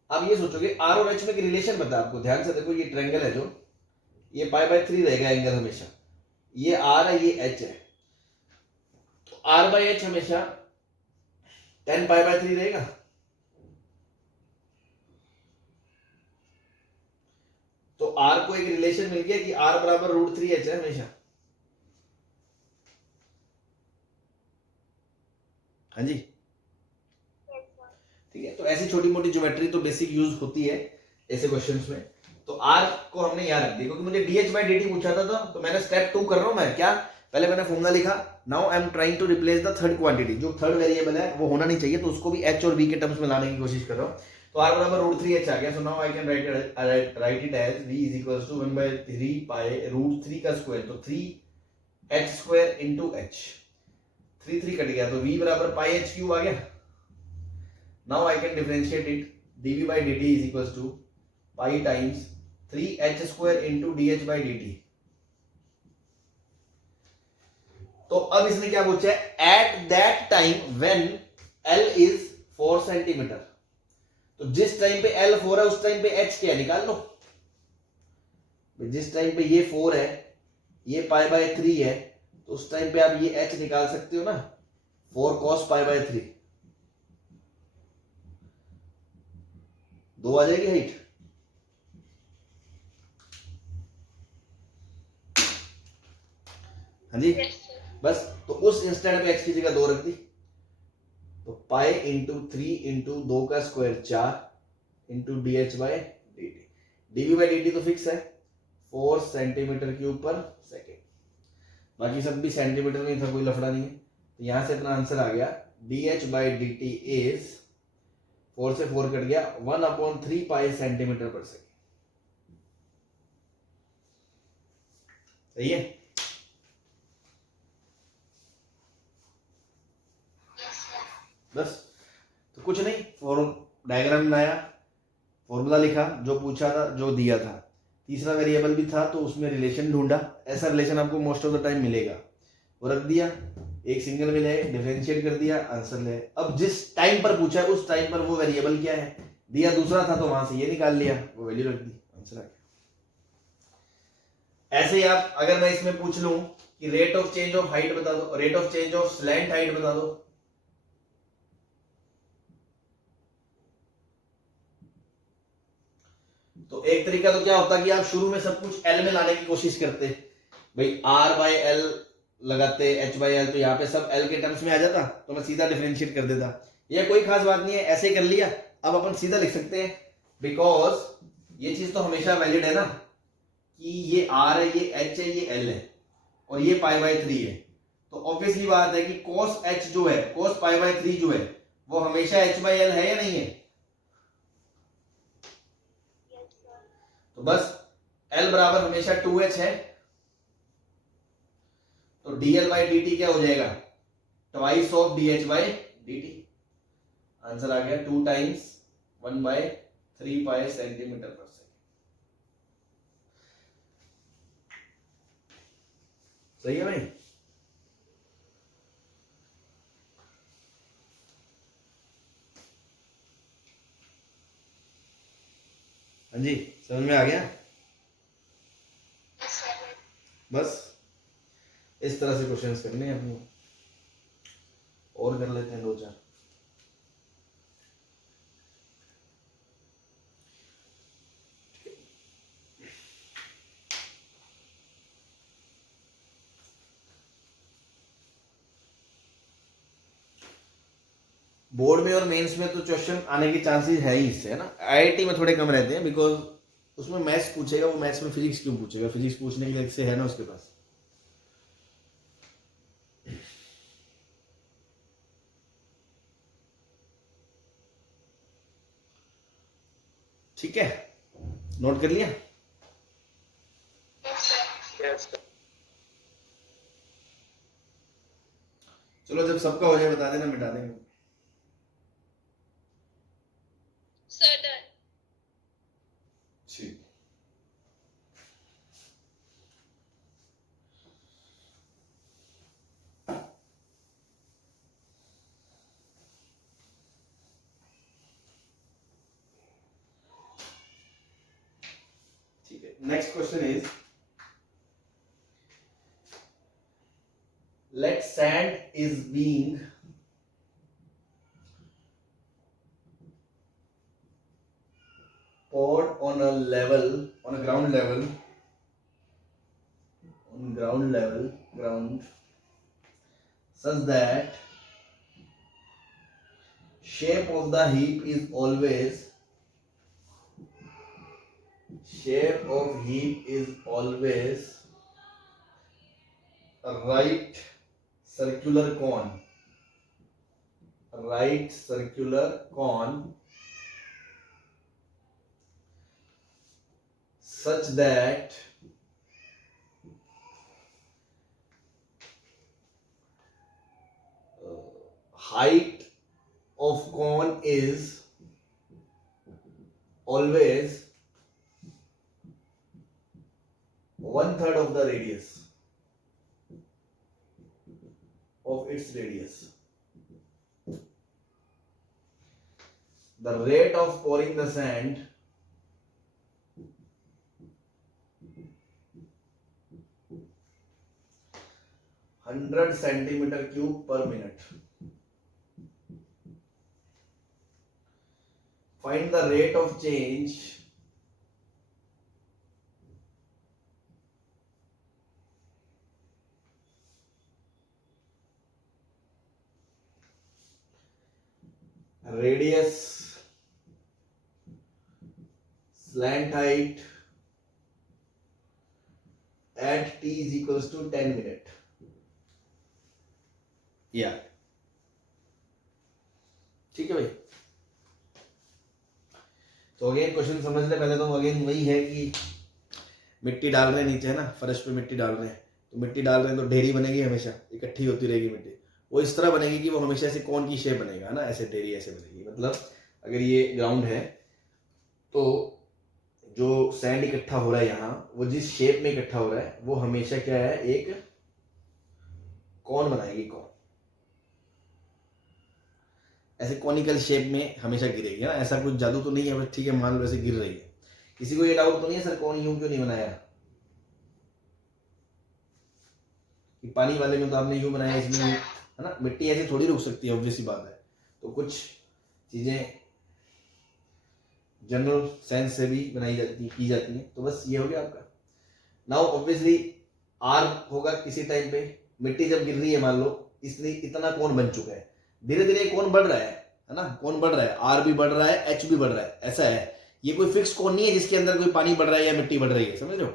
आप ये सोचोगे आर और एच में एक रिलेशन पता है आपको. ध्यान से देखो, ये ट्रायंगल है जो, ये पाई बाय 3 रहेगा एंगल हमेशा. ये आर है, ये एच है, तो आर बाय एच हमेशा 10 पाई बाय 3 रहेगा. तो आर को एक रिलेशन मिल गया कि आर बराबर √3h है हमेशा. हाँ जी, ठीक है. तो ऐसी छोटी मोटी ज्योमेट्री तो बेसिक यूज होती है ऐसे क्वेश्चंस में. तो आर को हमने याद रख दिया क्योंकि मुझे dh/dt पूछा था. तो मैंने स्टेप 2 कर रहा हूं मैं. क्या? पहले मैंने फॉर्मूला लिखा. Now I am trying to replace the third quantity. जो थर्ड वेरिएबल है वो होना नहीं चाहिए, तो उसको भी h और v के टर्म्स में लाने की कोशिश कर रहा हूं. तो r बराबर √3h आ गया. So now I can write it as v is equals to 1/3 pi √3 का स्क्वायर. तो 3h square into h. 3 cut गया तो v बराबर पाई h क्यूब आ गया. Now I can differentiate it. dv/dt is equals to pi times 3h square into dh/dt. तो अब इसने क्या पूछा है? At that time when L is 4 centimetre. तो जिस टाइम पे L 4 है उस टाइम पे h क्या निकाल लो. जिस टाइम पे ये 4 है, ये पाई बाय 3 है, तो उस टाइम पे आप ये h निकाल सकते हो ना. 4 cos पाई बाय 3 2 आ जाएगी हाइट. हाँ जी, Yes, sir. बस. तो उस इंस्टेंट पे x की जगह 2 रख दी. तो पाई इंटू 3 इंटू 2 का square 4 into D H by D T. D V by D T तो फिक्स है 4 सेंटीमीटर क्यूब पर सेकेंड, बाकी सब भी सेंटीमीटर में था, कोई लफड़ा नहीं है। तो यहां से अपना आंसर आ गया D H by D T is 4 से 4 कट गया 1/3 पाई सेंटीमीटर पर सेकेंड। सही है। बस तो कुछ नहीं, डायग्राम बनाया, फॉर्मूला लिखा, जो पूछा था जो दिया था, तीसरा वेरिएबल भी था तो उसमें रिलेशन ढूंढा। ऐसा रिलेशन आपको मोस्ट ऑफ द टाइम मिलेगा, वो रख दिया, एक सिंगल मिले, डिफरेंशिएट कर दिया, आंसर ले। अब जिस टाइम पर पूछा है उस टाइम पर वो वेरिएबल क्या है, दिया दूसरा था तो वहां से ये निकाल लिया, वो वैल्यू रख दी, आंसर आ गया। ऐसे ही आप अगर मैं इसमें पूछ लूं कि rate of change of height बता दो, rate of change of slant height बता दो, तो एक तरीका तो क्या होता कि आप शुरू में सब कुछ एल में लाने की कोशिश करते, भाई आर बाई एल लगाते, एच बाई एल, तो यहाँ पे सब एल के टर्म्स में आ जाता, तो मैं सीधा डिफरेंशिएट कर देता। ये कोई खास बात नहीं है, ऐसे कर लिया। अब अपन सीधा लिख सकते हैं, बिकॉज ये चीज तो हमेशा वैलिड है ना कि ये आर है, ये एच है, ये एल है और ये पाई बाई 3 है, तो ऑब्वियसली बात है कि कोस एच जो है, कोस पाई बाई 3 जो है वो हमेशा एच बाई एल है या नहीं है। तो बस L बराबर हमेशा 2h है, तो dl बाई डी टी क्या हो जाएगा, twice of dh by D T. Answer आ गया 2 times 1/3 pi centimetre per second. सही है भाई। हाँ जी, समझ में आ गया। बस इस तरह से क्वेश्चंस करने हैं अपने, और कर लेते हैं 2-4। बोर्ड में और मेंस में तो क्वेश्चन आने के चांसेस है ही इससे, है ना। आईआईटी में थोड़े कम रहते हैं, बिकॉज उसमें मैथ्स पूछेगा, वो मैथ्स में फिजिक्स क्यों पूछेगा, फिजिक्स पूछने के लिए से है ना उसके पास। ठीक है, नोट कर लिया। चलो जब सबका हो जाए बता देना, मिटा देंगे। Sir done. ठीक, ठीक है। Next question is, let sand is being poured on a level, on a ground level, on ground level, ground, such that shape of the heap is always, shape of heap is always a right circular cone, right circular cone, such that height of cone is always 1/3 of the radius of its radius. The rate of pouring the sand (100 centimeter cube per minute). Find the rate of change radius slant height at t is equals to 10 minute. Yeah. ठीक है भाई. तो again question समझ ले पहले. तो again वही है कि मिट्टी डाल रहे हैं नीचे, है ना, फर्श पे मिट्टी डाल रहे हैं. तो मिट्टी डाल रहे हैं तो ढेरी बनेगी, हमेशा इकट्ठी होती रहेगी मिट्टी. वो इस तरह बनेगी कि वो हमेशा ऐसे कौन की शेप बनेगा, है ना, ऐसे ढेरी ऐसे बनेगी. मतलब अगर ये ग्राउंड है तो जो सैंड इकट्ठा हो रहा है यहाँ, वो जिस शेप में इकट्ठा हो रहा है वो हमेशा क्या है, एक कौन बनाएगी. कौन ऐसे कॉनिकल शेप में हमेशा गिरेगी ना. ऐसा कुछ जादू तो नहीं है, बस ठीक है मान लो ऐसे गिर रही है. किसी को ये डाउट तो नहीं है सर कौन यूं क्यों नहीं बनाया, कि पानी वाले में तो आपने यूं बनाया, इसमें यूं, है ना. मिट्टी ऐसे थोड़ी रुक सकती है, ऑब्वियस सी बात है. तो कुछ चीजें जनरल सेंस से भी बनाई जाती की जाती है. तो बस ये हो गया आपका. नाउ ऑब्वियसली आर होगा किसी टाइम पे. मिट्टी जब गिर रही है मान लो, इसलिए इतना कौन बन चुका है. धीरे धीरे कौन बढ़ रहा है ना, कौन बढ़ रहा है. आर भी बढ़ रहा है, एच भी बढ़ रहा है. ऐसा है, ये कोई फिक्स कौन नहीं है जिसके अंदर कोई पानी बढ़ रहा है या मिट्टी बढ़ रही है. समझ लो.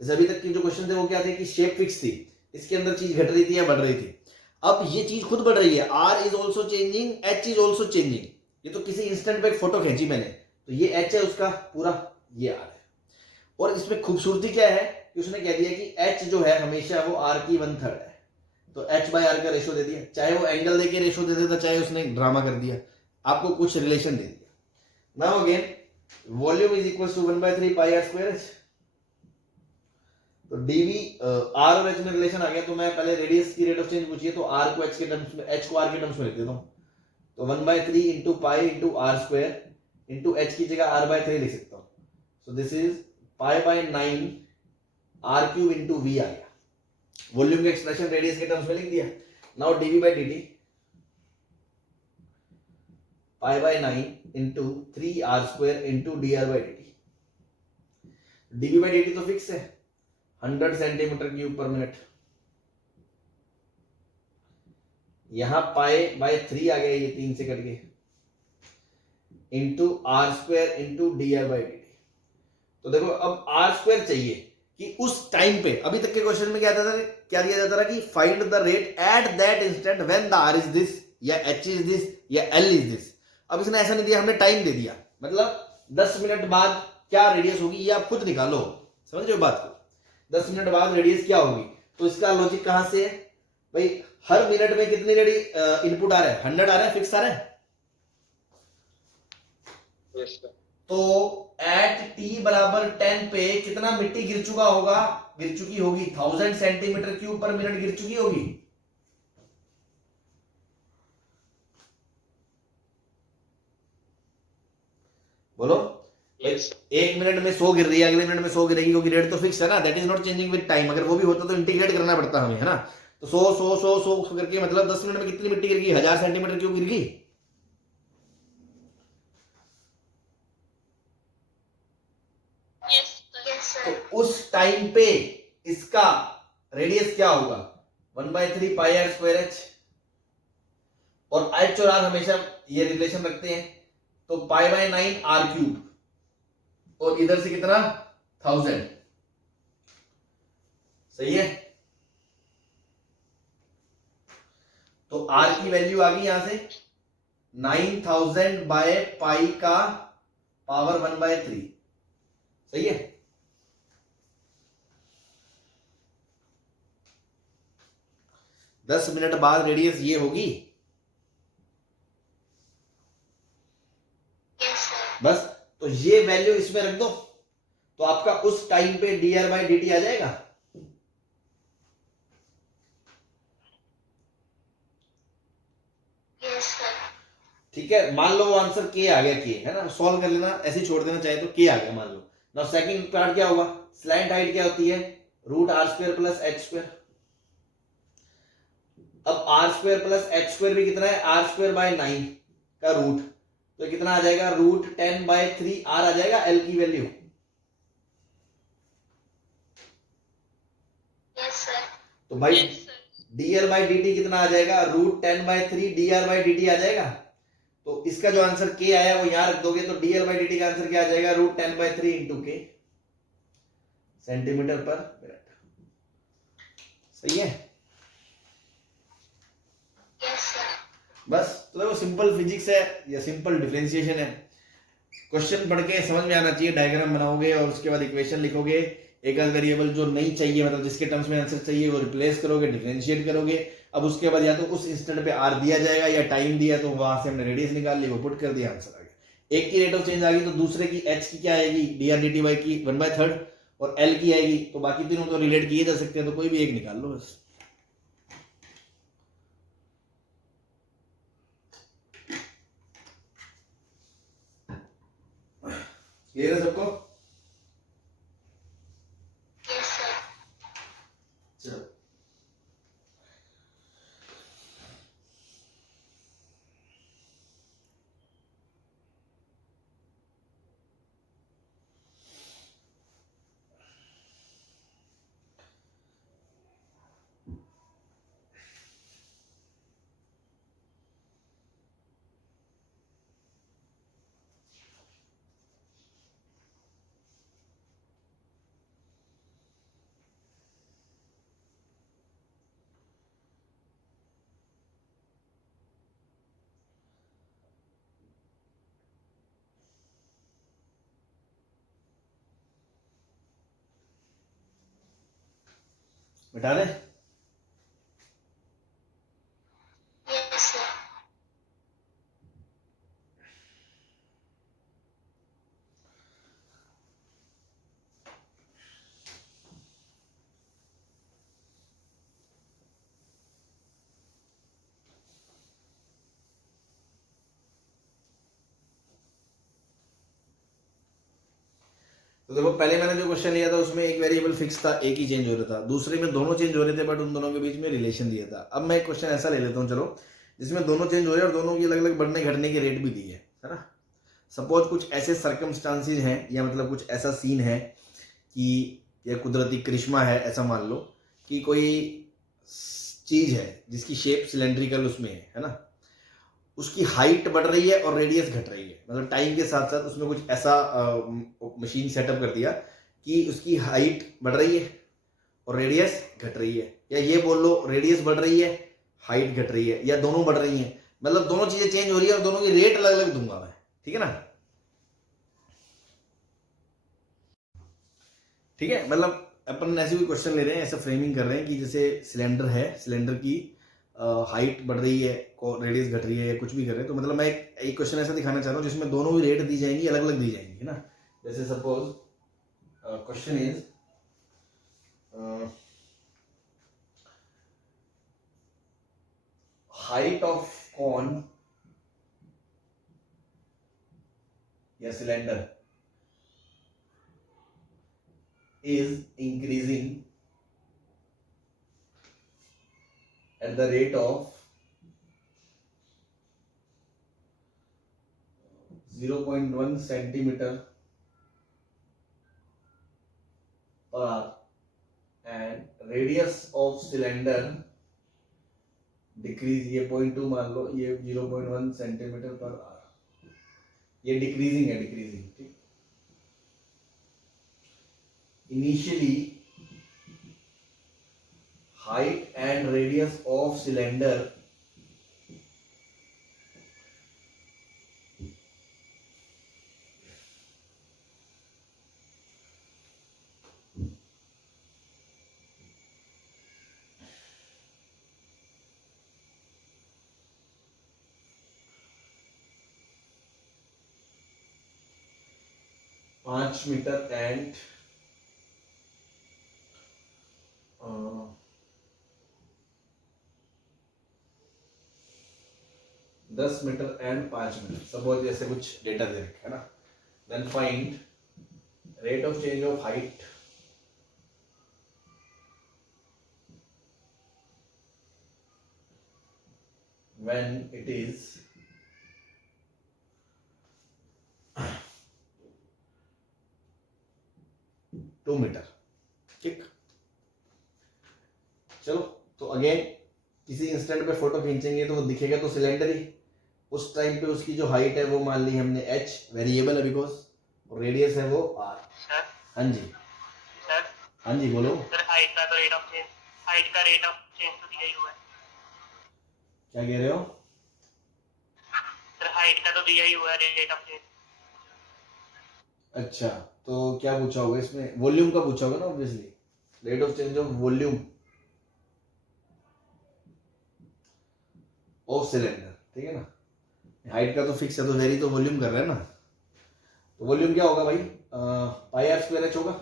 जैसे अभी तक की जो क्वेश्चन थे वो क्या थे कि शेप फिक्स थी, इसके अंदर चीज घट रही थी या बढ़ रही थी. अब ये चीज खुद बढ़ रही है. R is also changing, H is also changing. ये तो किसी इंस्टेंट पे एक फोटो खींची मैंने, तो ये एच है उसका पूरा, ये आर है. और इसमें खूबसूरती क्या है कि उसने कह दिया कि एच जो है हमेशा वो आर की 1/3 है. तो एच बाय आर का रेशो दे दिया. चाहे वो एंगल देके रेशो दे देता, चाहे उसने ड्रामा कर दिया, आपको कुछ रिलेशन दे दिया. Now again volume is equal to 1/3 pi R square H. तो डीवी आर और एच में रिलेशन आ गया. तो मैं पहले रेडियस की रेट ऑफ चेंज पूछिए, तो आर को एच के टर्म्स में, एच को आर के टर्म्स में लिख देता हूं. तो 1/3 into pi into R square into H की जगह r/3 लिख सकता हूं. So this is π/9 r³ into V आ गया. वॉल्यूम का एक्सप्रेशन रेडियस के टर्म्स में लिख दिया. Now dv/dt π/9 into 3r² into dr/dt. dv/dt तो फिक्स है 100 सेंटीमीटर क्यूब पर मिनट. यहां π/3 आ गया, ये 3 से कट गए, इंटू r² इंटू dr/dt. तो देखो अब r² चाहिए कि उस टाइम पे, अभी तक के क्वेश्चन में क्या दिया जाता था कि find the rate at that instant when the r is this या h इज दिस या l इज दिस. अब इसने ऐसा नहीं दिया, हमने टाइम दे दिया. मतलब 10 मिनट बाद क्या रेडियस होगी ये आप खुद निकालो. समझ रहे हो बात को. 10 मिनट बाद रेडियस क्या होगी. तो इसका लॉजिक कहां से है भाई, हर मिनट में कितनी इनपुट आ रहा है, 100 आ रहा है, फिक्स आ रहा है. तो एट t बराबर 10 पे कितना मिट्टी गिर चुका होगा, गिर चुकी होगी 1000 सेंटीमीटर क्यूब पर मिनट गिर चुकी होगी. बोलो. yes. एक मिनट में 100 गिर रही है, अगले मिनट में 100 गिरेगी, क्योंकि रेट तो फिक्स है ना. That is not changing with time. अगर वो भी होता तो इंटीग्रेट करना पड़ता हमें, है ना. तो 100 करके मतलब 10 मिनट में कितनी मिट्टी गिर गई, 1000 सेंटीमीटर क्यूब गिर गई. तो उस टाइम पे इसका रेडियस क्या होगा, 1/3 पाई आर स्क्वायर एच. और एच और आर हमेशा ये रिलेशन रखते हैं. तो π/9 r³ और इधर से कितना 1000. सही है. तो r की वैल्यू आ गई यहां से 9000 बाय पाई का पावर 1/3. सही है. दस मिनट बाद रेडियस ये होगी. बस. तो ये वैल्यू इसमें रख दो, तो आपका उस टाइम पे dr/dt आ जाएगा. ठीक है. मान लो वो आंसर के आ गया, के है ना, सॉल्व कर लेना, ऐसे ही छोड़ देना चाहे तो के आ गया मान लो. नाउ सेकंड पार्ट क्या होगा, स्लैंट हाइट क्या होती है, √r² प्लस h². अब r² प्लस h² भी कितना है, r²/9 का रूट. तो कितना आ जाएगा, √10/3 r आ जाएगा l की वैल्यू. तो भाई dr/dt कितना आ जाएगा, √10/3 dr/dt आ जाएगा. तो इसका जो आंसर के आया वो यहां रख दोगे, तो dl बाई dt का आंसर क्या आ जाएगा, √10/3 इंटू के सेंटीमीटर पर मिनट। सही है। Yes sir. बस तो देखो सिंपल फिजिक्स है या सिंपल डिफरेंशिएशन है। क्वेश्चन पढ़ के समझ में आना चाहिए, डायग्राम बनाओगे और उसके बाद इक्वेशन लिखोगे, एक आध वेरिएबल जो नहीं चाहिए मतलब जिसके टर्म्स में आंसर चाहिए वो रिप्लेस करोगे, डिफरेंशिएट करोगे। अब उसके बाद या तो उस इंस्टेंट पे आर दिया जाएगा या टाइम दिया तो वहां से हमने रेडियस निकाल ली, वो पुट कर दिया, आंसर आ गया। एक की रेट ऑफ चेंज आ गई तो दूसरे की एच की क्या आएगी, dr/dt की 1/3 और एल की आएगी, तो बाकी तीनों तो रिलेट किए जा सकते हैं, तो कोई भी एक निकाल लो बस। क्लियर है सबको? Yes sir. चलो मिटा दे। Yes sir. तो देखो पहले मैंने जो क्वेश्चन लिया था उसमें एक वेरिएबल फिक्स था, एक ही चेंज हो रहा था, दूसरे में दोनों चेंज हो रहे थे बट उन दोनों के बीच में रिलेशन दिया था। अब मैं एक क्वेश्चन ऐसा ले लेता हूँ चलो, जिसमें दोनों चेंज हो रहे हैं और दोनों की अलग अलग बढ़ने घटने की रेट भी दी है ना। सपोज कुछ ऐसे सर्कमस्टांसिस हैं या मतलब कुछ ऐसा सीन है कि यह कुदरती करिश्मा है, ऐसा मान लो कि कोई चीज है जिसकी शेप सिलेंड्रिकल उसमें है ना, उसकी हाइट बढ़ रही है और रेडियस घट रही है, मतलब टाइम के साथ साथ उसमें कुछ ऐसा मशीन सेटअप कर दिया कि उसकी हाइट बढ़ रही है और रेडियस घट रही है, या ये बोल लो रेडियस बढ़ रही है हाइट घट रही है, या दोनों बढ़ रही हैं, मतलब दोनों चीजें चेंज हो रही है और दोनों की रेट अलग अलग दूंगा मैं, ठीक है ना। ठीक है, मतलब अपन ऐसे भी क्वेश्चन ले रहे हैं, ऐसा फ्रेमिंग कर रहे हैं कि जैसे सिलेंडर है, सिलेंडर की हाइट बढ़ रही है, रेडियस घट रही है, या कुछ भी कर रहे हैं, तो मतलब मैं एक क्वेश्चन ऐसा दिखाना चाह रहा हूँ जिसमें दोनों भी रेट दी जाएंगी, अलग अलग दी जाएंगी, है ना। जैसे suppose question is height of cone या cylinder is increasing at the rate of 0.1 centimeter per hour and radius of cylinder decrease, ये 0.2 मान लो, ये 0.1 सेंटीमीटर पर आवर, ये डिक्रीजिंग है, डिक्रीजिंग, ठीक। Initially height and radius of cylinder पाँच metre and 10 metre and 5 metre, suppose ऐसे कुछ data दे रखे है ना। Then find rate of change of height when it is 2 metre, ठीक। चलो तो अगेन किसी इंस्टेंट पे फोटो खींचेंगे तो वो दिखेगा तो सिलेंडर ही, उस टाइम पे उसकी जो हाइट है वो मान ली हमने h, वेरिएबल है बिकॉज, और रेडियस है वो r। सर हाँ जी, सर हाँ जी बोलो। सर हाइट का रेट ऑफ चेंज तो दिया ही हुआ है। क्या कह रहे हो? सर हाइट का तो दिया ही हुआ है रेट ऑफ चेंज। अच्छा, तो क्या पूछा होगा इसमें? वॉल्यूम का पूछा होगा ना obviously, rate of change of volume of cylinder, ठीक है ना। हाइट का तो फिक्स है, तो वेरी तो वॉल्यूम कर रहा है ना, तो वॉल्यूम क्या होगा भाई? पाई आर स्क्वायर एच होगा।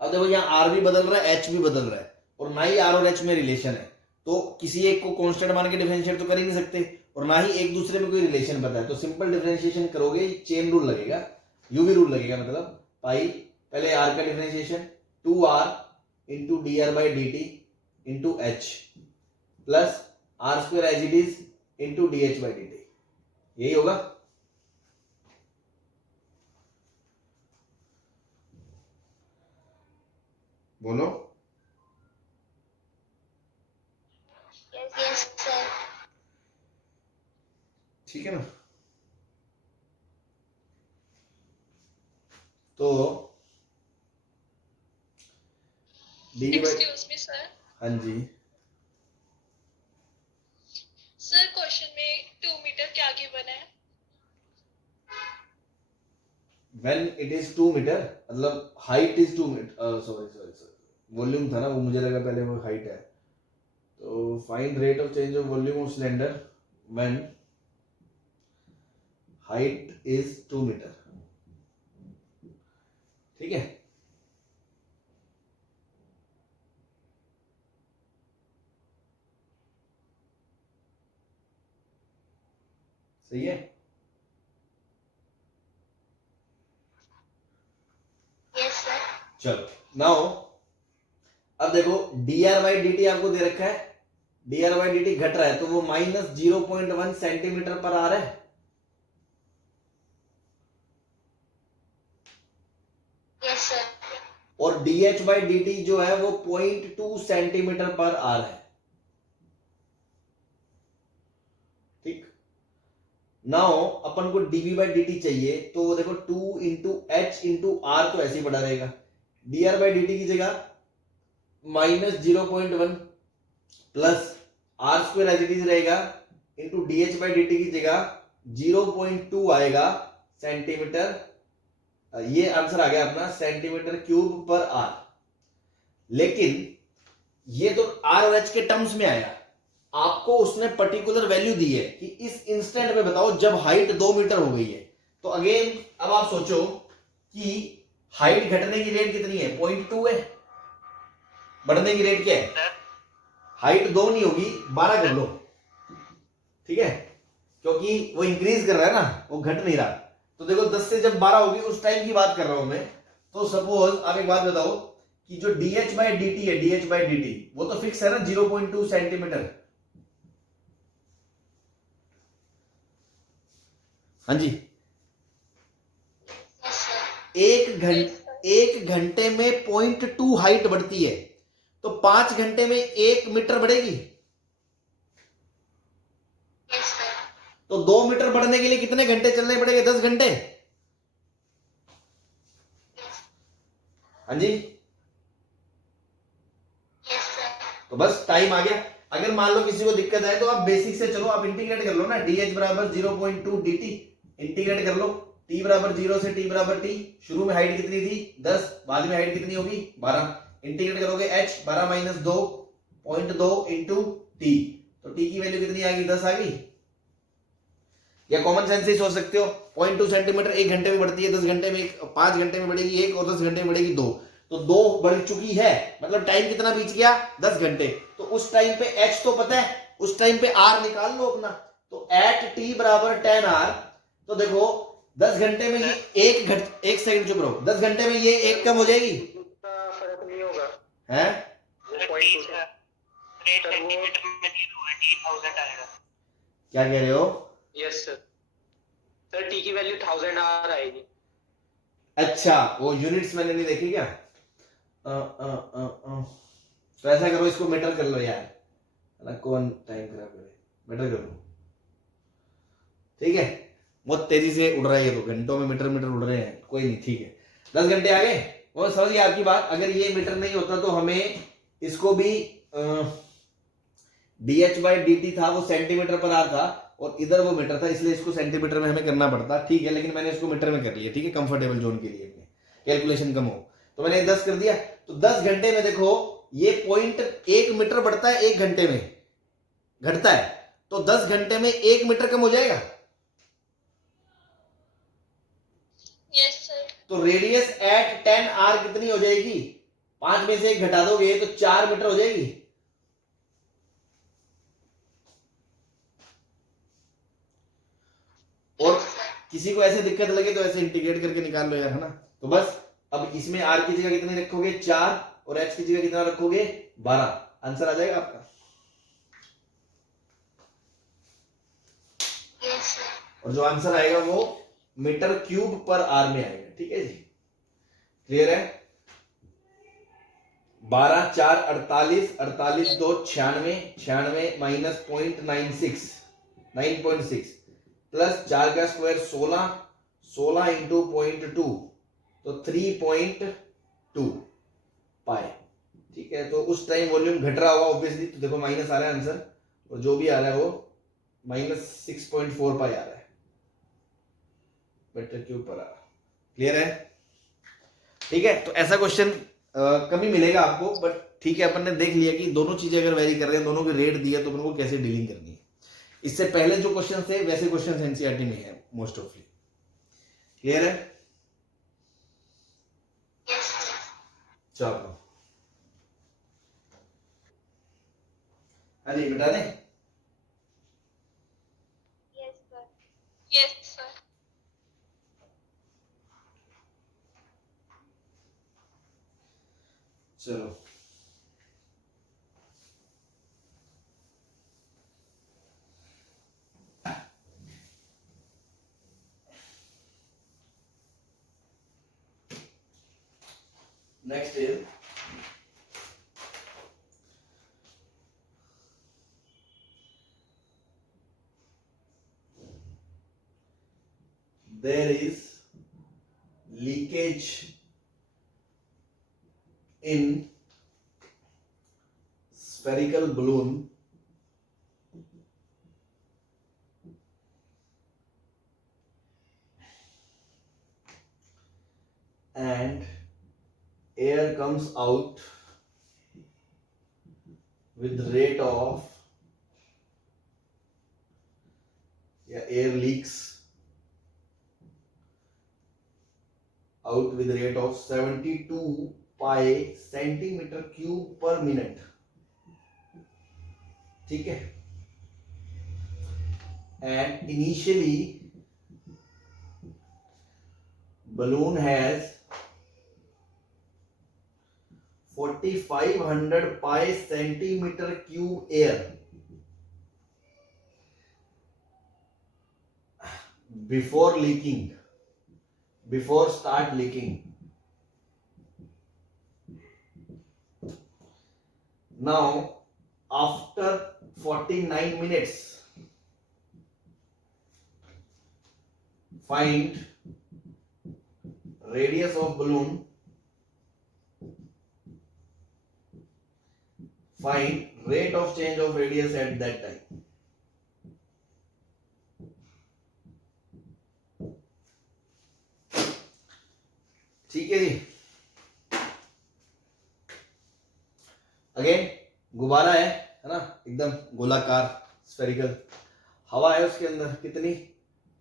अब देखो यहाँ आर भी बदल रहा है, एच भी बदल रहा है, और ना ही आर और एच में रिलेशन है, तो किसी एक को कांस्टेंट मान के डिफरेंशिएट तो कर ही नहीं सकते, और ना ही एक दूसरे में कोई रिलेशन पता है, तो सिंपल डिफरेंशिएशन करोगे, चेन रूल लगेगा, यूवी रूल लगेगा, मतलब पाई, पहले आर का differentiation 2r into D R by D T into H plus R square as it is into D H by D T, यही होगा। बोलो। Yes sir. ठीक है ना, तो डी बाई, एक्सक्यूज मी सर। हाँ जी, सर क्वेश्चन में 2 मीटर क्या गिवन है? व्हेन इट इज 2 मीटर, मतलब height is 2 metre, sorry volume था ना वो, मुझे लगा पहले वो हाइट है, तो find rate of change of volume of cylinder when height is 2 metre, ठीक है। सही है। Yes sir. चलो नाउ अब देखो D R by D T आपको दे रखा है, D R by D T घट रहा है, तो वो माइनस 0.1 सेंटीमीटर पर आ रहा है, यस सर। और D H by D T जो है वो 0.2 सेंटीमीटर पर आ रहा है, ठीक। नाउ अपन को डीवी बाई डी टी चाहिए, तो वो देखो 2 इंटू एच इंटू आर, तो ऐसे ही पड़ा रहेगा, D R by D T की जगह minus 0.1 plus R square as it is रहेगा into D H by D T की जगह 0.2 आएगा सेंटीमीटर, ये आंसर आ गया अपना सेंटीमीटर क्यूब पर आर। लेकिन ये तो आर और एच के टर्म्स में आया, आपको उसने पर्टिकुलर वैल्यू दी है कि इस इंस्टेंट में बताओ जब हाइट 2 मीटर हो गई है, तो अगेन अब आप सोचो कि हाइट घटने की रेट कितनी है? 0.2 है, बढ़ने की रेट क्या है? हाइट 2 नहीं होगी, 12 कर लो, ठीक है, क्योंकि वो इंक्रीज कर रहा है ना, वो घट नहीं रहा, तो देखो 10 से जब 12 होगी उस टाइम की बात कर रहा हूं मैं। तो सपोज आप एक बात बताओ कि जो D H by D T है, D H by D T वो तो फिक्स है ना 0.2 सेंटीमीटर, हाँ जी। एक घंटे में 0.2 हाइट बढ़ती है, तो 5 घंटे में 1 मीटर बढ़ेगी, यस सर। तो 2 मीटर बढ़ने के लिए कितने घंटे चलने पड़ेंगे? 10 घंटे, हाँ जी। Yes sir. तो बस टाइम आ गया। अगर मान लो किसी को दिक्कत है तो आप बेसिक से चलो, आप इंटीग्रेट कर लो ना, डी एच बराबर 0.2 डी टी, इंटीग्रेट कर लो, टी बराबर 0 से टी बराबर टी, शुरू में हाइट कितनी थी 10, बाद में हाइट कितनी होगी 12, इंटीग्रेट करोगे h 12 माइनस 2.2 इंटू टी, तो टी की वैल्यू कितनी आ गई? 10 आ गई। या कॉमन सेंस से सोच सकते हो 0.2 सेंटीमीटर 1 घंटे में बढ़ती है, 10 घंटे में 5 घंटे में बढ़ेगी 1, और 10 घंटे में बढ़ेगी 2, तो 2 बढ़ चुकी है, मतलब टाइम कितना बीत गया? 10 घंटे। तो उस टाइम पे h तो पता है, उस टाइम पे r निकाल लो अपना, तो एट t बराबर 10r, तो देखो 10 घंटे में ये एक सेकंड चुप रहो, 10 घंटे में ये एक कम हो जाएगी, फर्क नहीं होगा है? रेट सेंटीमीटर में दिया हुआ है, 1000 आएगा। क्या कह रहे हो? Yes sir. सर टी की वैल्यू 1000 आर आएगी। अच्छा, वो यूनिट्स मैंने नहीं देखी क्या? तो ऐसा करो, इसको मीटर कर लो यार, कौन टाइम खराब करे, मीटर कर लो। ठीक है, बहुत तेजी से उड़ रहा है ये तो, घंटों में मीटर मीटर उड़ रहे हैं, कोई नहीं, ठीक है। 10 घंटे आ गए, वो समझ गए आपकी बात। अगर ये मीटर नहीं होता तो हमें इसको भी dh/dt था वो सेंटीमीटर पर आर था और इधर वो मीटर था, इसलिए इसको सेंटीमीटर में हमें करना पड़ता, ठीक है, लेकिन मैंने इसको मीटर में कर लिया, ठीक है, कंफर्टेबल जोन के लिए, कैलकुलेशन कम हो। तो मैंने 10 कर दिया, तो 10 घंटे में देखो ये पॉइंट 1 मीटर बढ़ता है 1 घंटे में, घटता है, तो 10 घंटे में 1 मीटर कम हो जाएगा। Yes sir. तो रेडियस एट 10 आर कितनी हो जाएगी, 5 में से 1 घटा दोगे तो 4 मीटर हो जाएगी। और किसी को ऐसे दिक्कत लगे तो ऐसे इंटीग्रेट करके निकाल लो यार, है ना। तो बस अब इसमें आर की जगह कितनी रखोगे, 4, और एच की जगह कितना रखोगे, 12, आंसर आ जाएगा आपका। Yes sir. और जो आंसर आएगा वो मीटर क्यूब पर आर में आएगा, ठीक है जी, क्लियर है। 12 4 48, 48 2 96, 96 माइनस 0.96, 9.6 प्लस 4 का स्क्वायर 16, 16 इंटू 0.2 तो 3.2 पाई, ठीक है। तो उस टाइम वॉल्यूम घट रहा होगा ऑब्वियसली, तो देखो माइनस आ रहा है आंसर, और जो भी आ रहा है वो -6.4 पाई आ रहा है मीटर क्यूब पर आर, क्लियर है, ठीक है। तो ऐसा क्वेश्चन कम ही मिलेगा आपको, बट ठीक है, अपन ने देख लिया कि दोनों चीजें अगर वेरी कर रहे हैं, दोनों के रेट दिया तो अपन को कैसे डीलिंग करनी है। इससे पहले जो क्वेश्चन थे वैसे क्वेश्चन एनसीईआरटी में है मोस्ट ऑफली, क्लियर है। Yes sir. चलो हाँ जी, बता दें। Yes sir. Yes sir. चलो next is there is leakage in spherical balloon and air comes out with rate of air leaks out with rate of 72 pi centimeter cube per minute, ठीक है। and initially balloon has 4500 pi centimeter cube air before leaking, before start leaking. Now after 49 minutes find radius of balloon, find rate of change of radius at that time. ठीक है जी। Again गुब्बारा है ना, एकदम गोलाकार spherical, हवा है उसके अंदर कितनी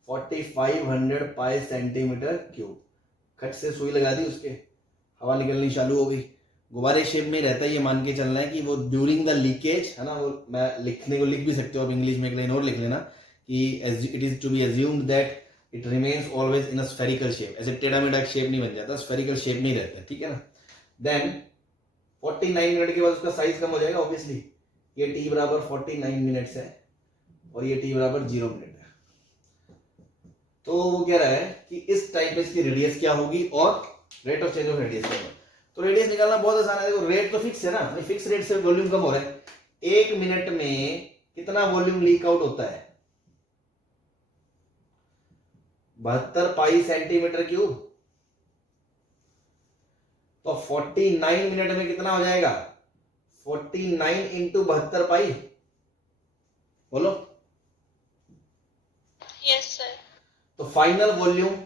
4500 पाई सेंटीमीटर क्यूब, खट से सुई लगा दी उसके, हवा निकलनी चालू हो गई, गुब्बारे शेप में रहता है, ये मान के चलना है कि वो ड्यूरिंग द लीकेज, है ना, वो मैं लिखने को लिख भी सकते हो आप इंग्लिश में, एक लाइन और लिख लेना कि it is to be assumed that it remains always in a spherical shape, ऐसे टेढ़ा मेढ़ा शेप नहीं बन जाता, स्फेरिकल शेप में ही रहता है, ठीक है ना। देन 49 मिनट के बाद उसका साइज कम हो जाएगा ऑब्वियसली, ये t बराबर 49 मिनट्स है और ये t बराबर 0 मिनट है, तो वो कह रहा है कि इस टाइम पे इसकी रेडियस क्या होगी और rate of change of radius क्या होगा। तो रेडियस निकालना बहुत आसान है, देखो रेट तो फिक्स है ना, फिक्स रेट से वॉल्यूम कम हो रहा है, 1 मिनट में कितना वॉल्यूम लीक आउट होता है, 72 पाई सेंटीमीटर क्यूब। तो 49 मिनट में कितना हो जाएगा? 49 इंटू 72 पाई, बोलो। Yes sir. तो final volume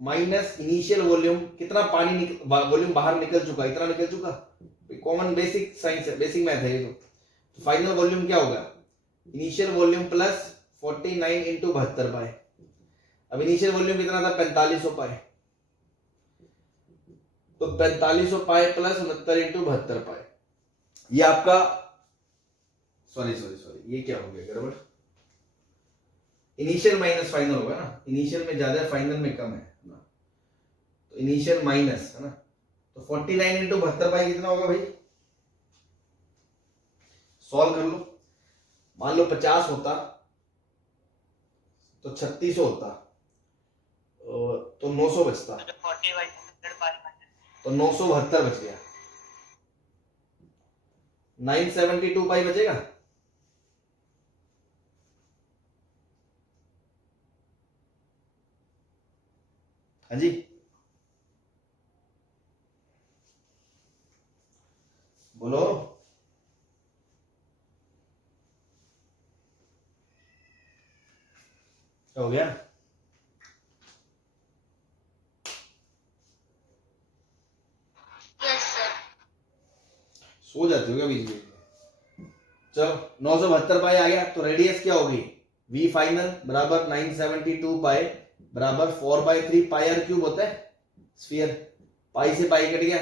minus initial volume, कितना पानी वॉल्यूम बाहर निकल चुका, इतना निकल चुका। कॉमन बेसिक साइंस है, बेसिक मैथ है ये तो फाइनल वॉल्यूम क्या होगा? इनिशियल वॉल्यूम प्लस 49 इंटू 72 पाए। अब इनिशियल वॉल्यूम कितना था? 4500 पाए। तो 4500 पाए प्लस 69 इंटू 72 पाए। ये आपका सॉरी सॉरी सॉरी, ये क्या हो गया गड़बड़? इनिशियल माइनस फाइनल होगा ना, इनिशियल में ज्यादा है फाइनल में कम है ना, तो इनिशियल माइनस है ना। तो 49 इंटू 72 पाई कितना होगा भाई? सॉल्व कर लो। मान लो 50 होता तो 3600 होता, तो 900 बचता, तो 972 बच गया। 972 पाई बचेगा। हाँ जी, बोलो। क्या हो गया? Yes sir. सो जाते हो क्या बीच बीच में? चलो 972 पाई आ गया, तो रेडियस क्या होगी? वी फाइनल बराबर 972 पाई बराबर 4/3 पाई आर क्यूब होता है स्फीयर। पाई से पाई कट गया,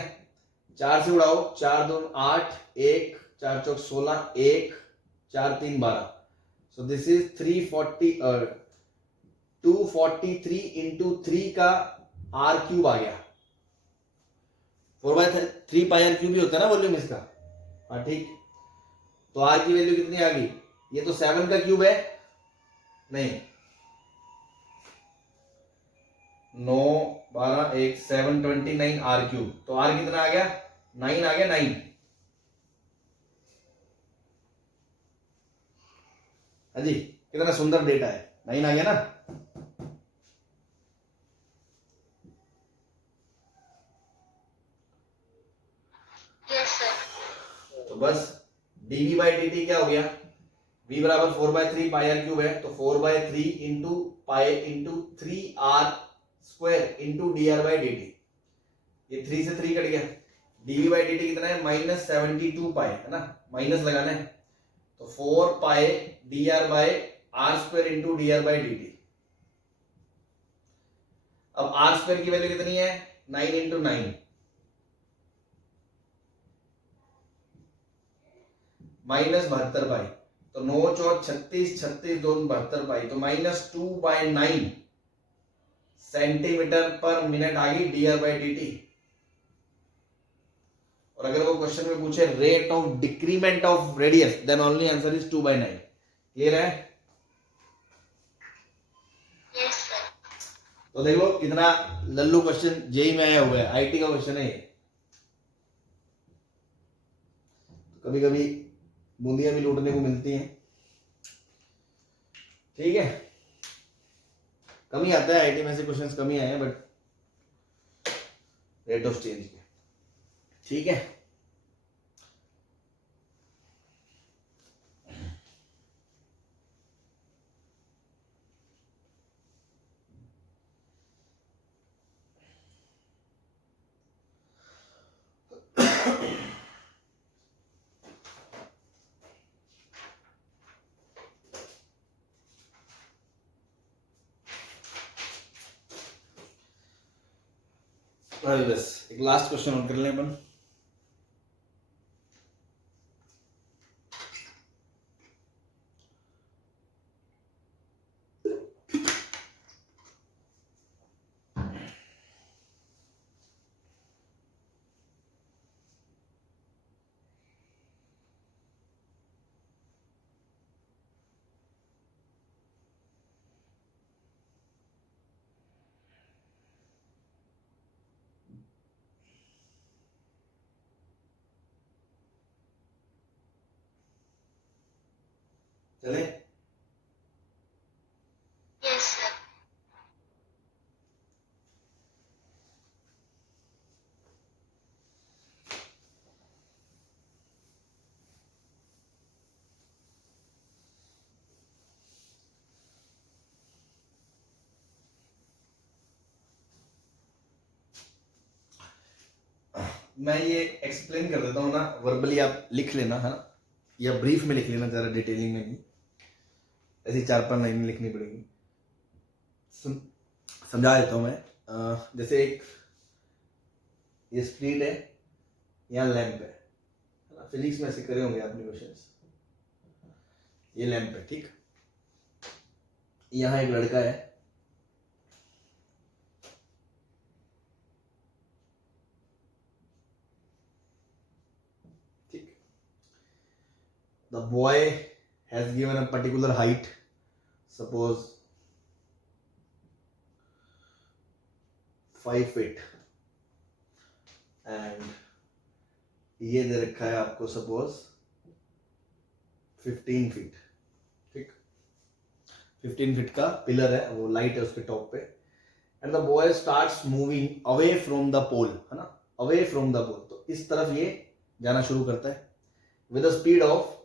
4 से उड़ाओ, 4 2 8, 1 4 चौक 16, 1 4 3 12। सो दिस इज 340 243 इंटू 3 का आर क्यूब आ गया। 4/3 पाई आर क्यूब ही होता है ना वॉल्यूम इसका। हाँ ठीक, तो आर की वैल्यू कितनी आ गई? ये तो 7 का क्यूब है, नहीं 9 12 1 729 आर क्यूब। तो आर कितना आ गया? 9 आ गया, 9। हाँ जी, कितना सुंदर डेटा है, 9 आ गया ना। Yes sir. तो बस dv बाई dt क्या हो गया? v बराबर 4/3 पाई आर क्यूब है, तो 4/3 into pi into 3r square into dr by dt। ये 3 से 3 कट गया। dv बाई dt कितना है? -72 पाई है ना, माइनस लगाना है, तो 4 पाई dr by r square into dr by dt। अब r स्क्वायर की वैल्यू कितनी है? 9 इंटू 9 माइनस 72 पाई, तो 9 चौक 36, 36 2 72 पाई, तो -2/9 सेंटीमीटर पर मिनट आ गई dr बाई dt। और अगर वो क्वेश्चन में पूछे rate of decrement of radius, then only answer is 2/9। Clear है? Yes sir. तो देखो इतना लल्लू क्वेश्चन जेई में आया हुआ है, आईटी का क्वेश्चन है ये। कभी कभी बूंदियां भी लूटने को मिलती हैं, ठीक है। कम ही आता है आईटी में से क्वेश्चंस, कम ही आए हैं, बट रेट ऑफ चेंज के, ठीक है। अभी बस एक लास्ट क्वेश्चन और कर लें अपन। चले? Yes sir. मैं ये एक्सप्लेन कर देता हूँ ना, वर्बली आप लिख लेना है ना, या ब्रीफ में लिख लेना, ज़्यादा डिटेलिंग में नहीं, ऐसी 4-5 लाइन लिखनी पड़ेगी। समझा देता हूँ मैं। जैसे एक ये स्ट्रीट है, यहाँ लैंप है ना, फिजिक्स में ऐसे करे होंगे आपने क्वेश्चंस। ये लैंप है, ठीक, यहाँ एक लड़का है, ठीक, the boy has given a particular height, suppose 5 feet, and ये दे रखा है आपको सपोज 15 feet, ठीक, 15 feet का पिलर है, वो लाइट है उसके टॉप पे, and the boy starts moving away from the pole, है ना, अवे फ्रॉम द पोल, तो इस तरफ ये जाना शुरू करता है with a speed of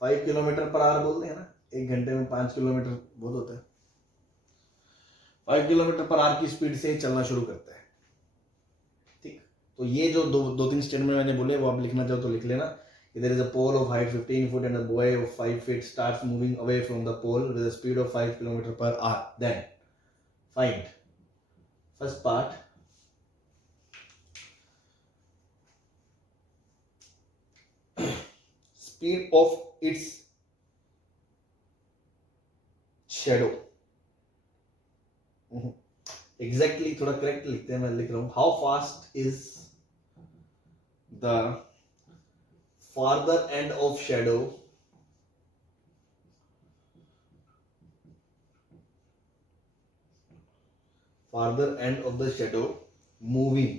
5 kilometre per our बोलते हैं ना, 1 घंटे में 5 किलोमीटर बहुत होता है। 5 किलोमीटर पर आवर की स्पीड से चलना शुरू करता है, ठीक। तो ये जो दो तीन स्टेटमेंट मैंने बोले वो आप लिखना चाहो तो लिख लेना। There is a pole of height 15 foot and a boy of 5 feet starts moving away from the pole with a speed of 5 kilometre per hour. Then find first part, speed of its shadow. Exactly थोड़ा correct लिखते हैं, मैं लिख रहा हूं how fast is the farther end of shadow moving.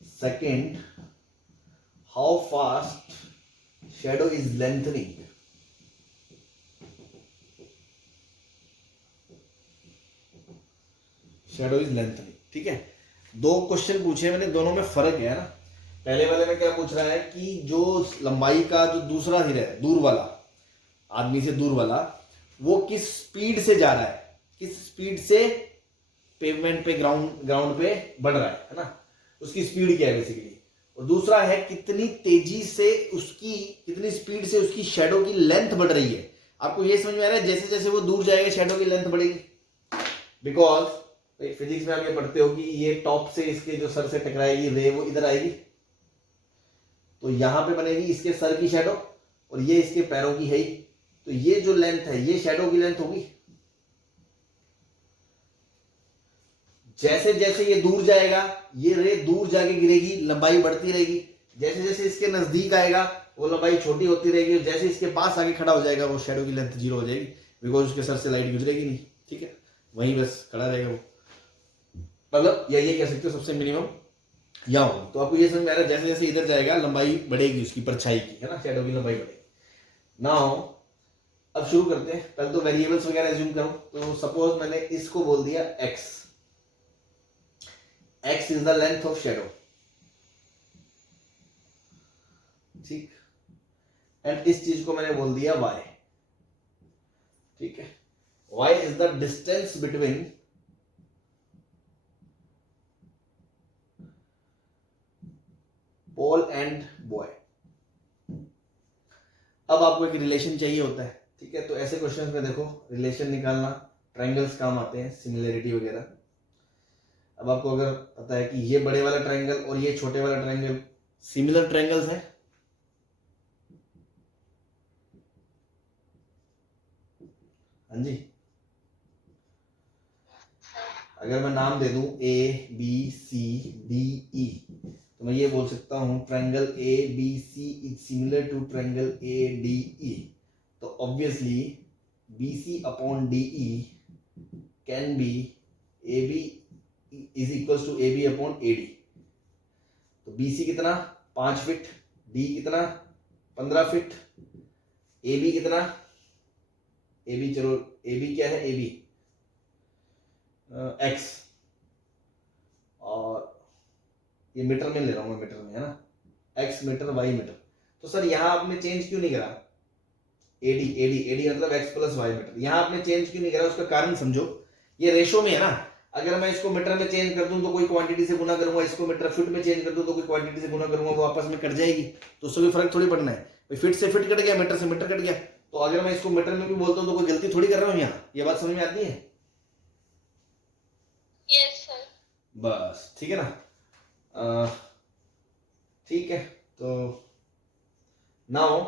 Second, how fast shadow is lengthening. ठीक है, 2 question पूछे मैंने, दोनों में फर्क है ना। पहले वाले में क्या पूछ रहा है कि जो लंबाई का जो दूसरा हिरा है, दूर वाला, आदमी से दूर वाला, वो किस स्पीड से जा रहा है, किस स्पीड से पेवमेंट पे ग्राउंड पे बढ़ रहा है ना, उसकी स्पीड क्या है बेसिकली। और दूसरा है कितनी तेजी से कितनी स्पीड से उसकी शैडो की लेंथ बढ़ रही है। आपको ये समझ में आ रहा है, जैसे जैसे वो दूर जाएगा शैडो की लेंथ बढ़ेगी, बिकॉज फिजिक्स में आप ये पढ़ते हो कि ये टॉप से इसके जो सर से टकराएगी रे, वो इधर आएगी, तो यहां पे बनेगी इसके सर की शैडो, और ये इसके पैरों की है ही, तो ये जो लेंथ है ये शैडो की लेंथ होगी। जैसे जैसे ये दूर जाएगा ये रे दूर जाके गिरेगी, लंबाई बढ़ती रहेगी, जैसे जैसे इसके नजदीक आएगा वो लंबाई छोटी होती रहेगी, और जैसे इसके पास आके खड़ा हो जाएगा वो शैडो की लेंथ 0 हो जाएगी, बिकॉज उसके सर से लाइट गुजरेगी नहीं, ठीक है, वहीं बस खड़ा रहेगा वो। मतलब या ये कह सकते हो सबसे मिनिमम यहाँ होगी। तो आपको ये समझ में आ रहा है, जैसे जैसे इधर जाएगा लंबाई बढ़ेगी उसकी परछाई की, है ना, शैडो की लंबाई बढ़ेगी। नाउ अब शुरू करते हैं, पहले तो वेरिएबल्स वगैरह एज्यूम करो। तो सपोज मैंने इसको बोल दिया x is the length of shadow, ठीक, एंड इस चीज को मैंने बोल दिया y, ठीक है। y is the distance between pole and boy. अब आपको एक रिलेशन चाहिए होता है, ठीक है, तो ऐसे क्वेश्चंस में देखो रिलेशन निकालना, ट्रायंगल्स काम आते हैं, सिमिलरिटी वगैरह। अब आपको अगर पता है कि ये बड़े वाला ट्रायंगल और ये छोटे वाला ट्रायंगल सिमिलर ट्रायंगल्स हैं, हाँ जी, अगर मैं नाम दे दूं A B C D E, तो मैं ये बोल सकता हूं triangle A B C is similar to triangle A D E, तो obviously BC upon DE can be AB is equals to AB upon AD। तो BC कितना 5 फीट, D कितना 15 फीट, AB कितना, AB चलो AB क्या है, AB x, और ये मीटर में ले रहा हूँ मैं, मीटर में है ना, एक्स मीटर वाई मीटर। तो सर यहाँ आपने चेंज क्यों नहीं करा, एडी एडी एडी मतलब एक्स प्लस वाई मीटर, यहाँ आपने चेंज क्यों नहीं करा, उसका कारण समझो। ये रेशो में है ना, अगर मैं इसको मीटर में चेंज कर दूं तो कोई क्वांटिटी से गुना करूंगा, इसको मीटर फीट में चेंज कर दूं तो कोई क्वांटिटी से गुना करूंगा, वो आपस में कट जाएगी, तो उससे कोई फर्क थोड़ी पड़ना है। फीट से फीट कट गया, मीटर से मीटर कट गया, तो अगर मैं इसको मीटर में भी बोलता हूँ तो कोई गलती थोड़ी कर रहा हूँ यहाँ। ये बात समझ में आती है? Yes sir. बस ठीक है ना। ठीक है, तो नाउ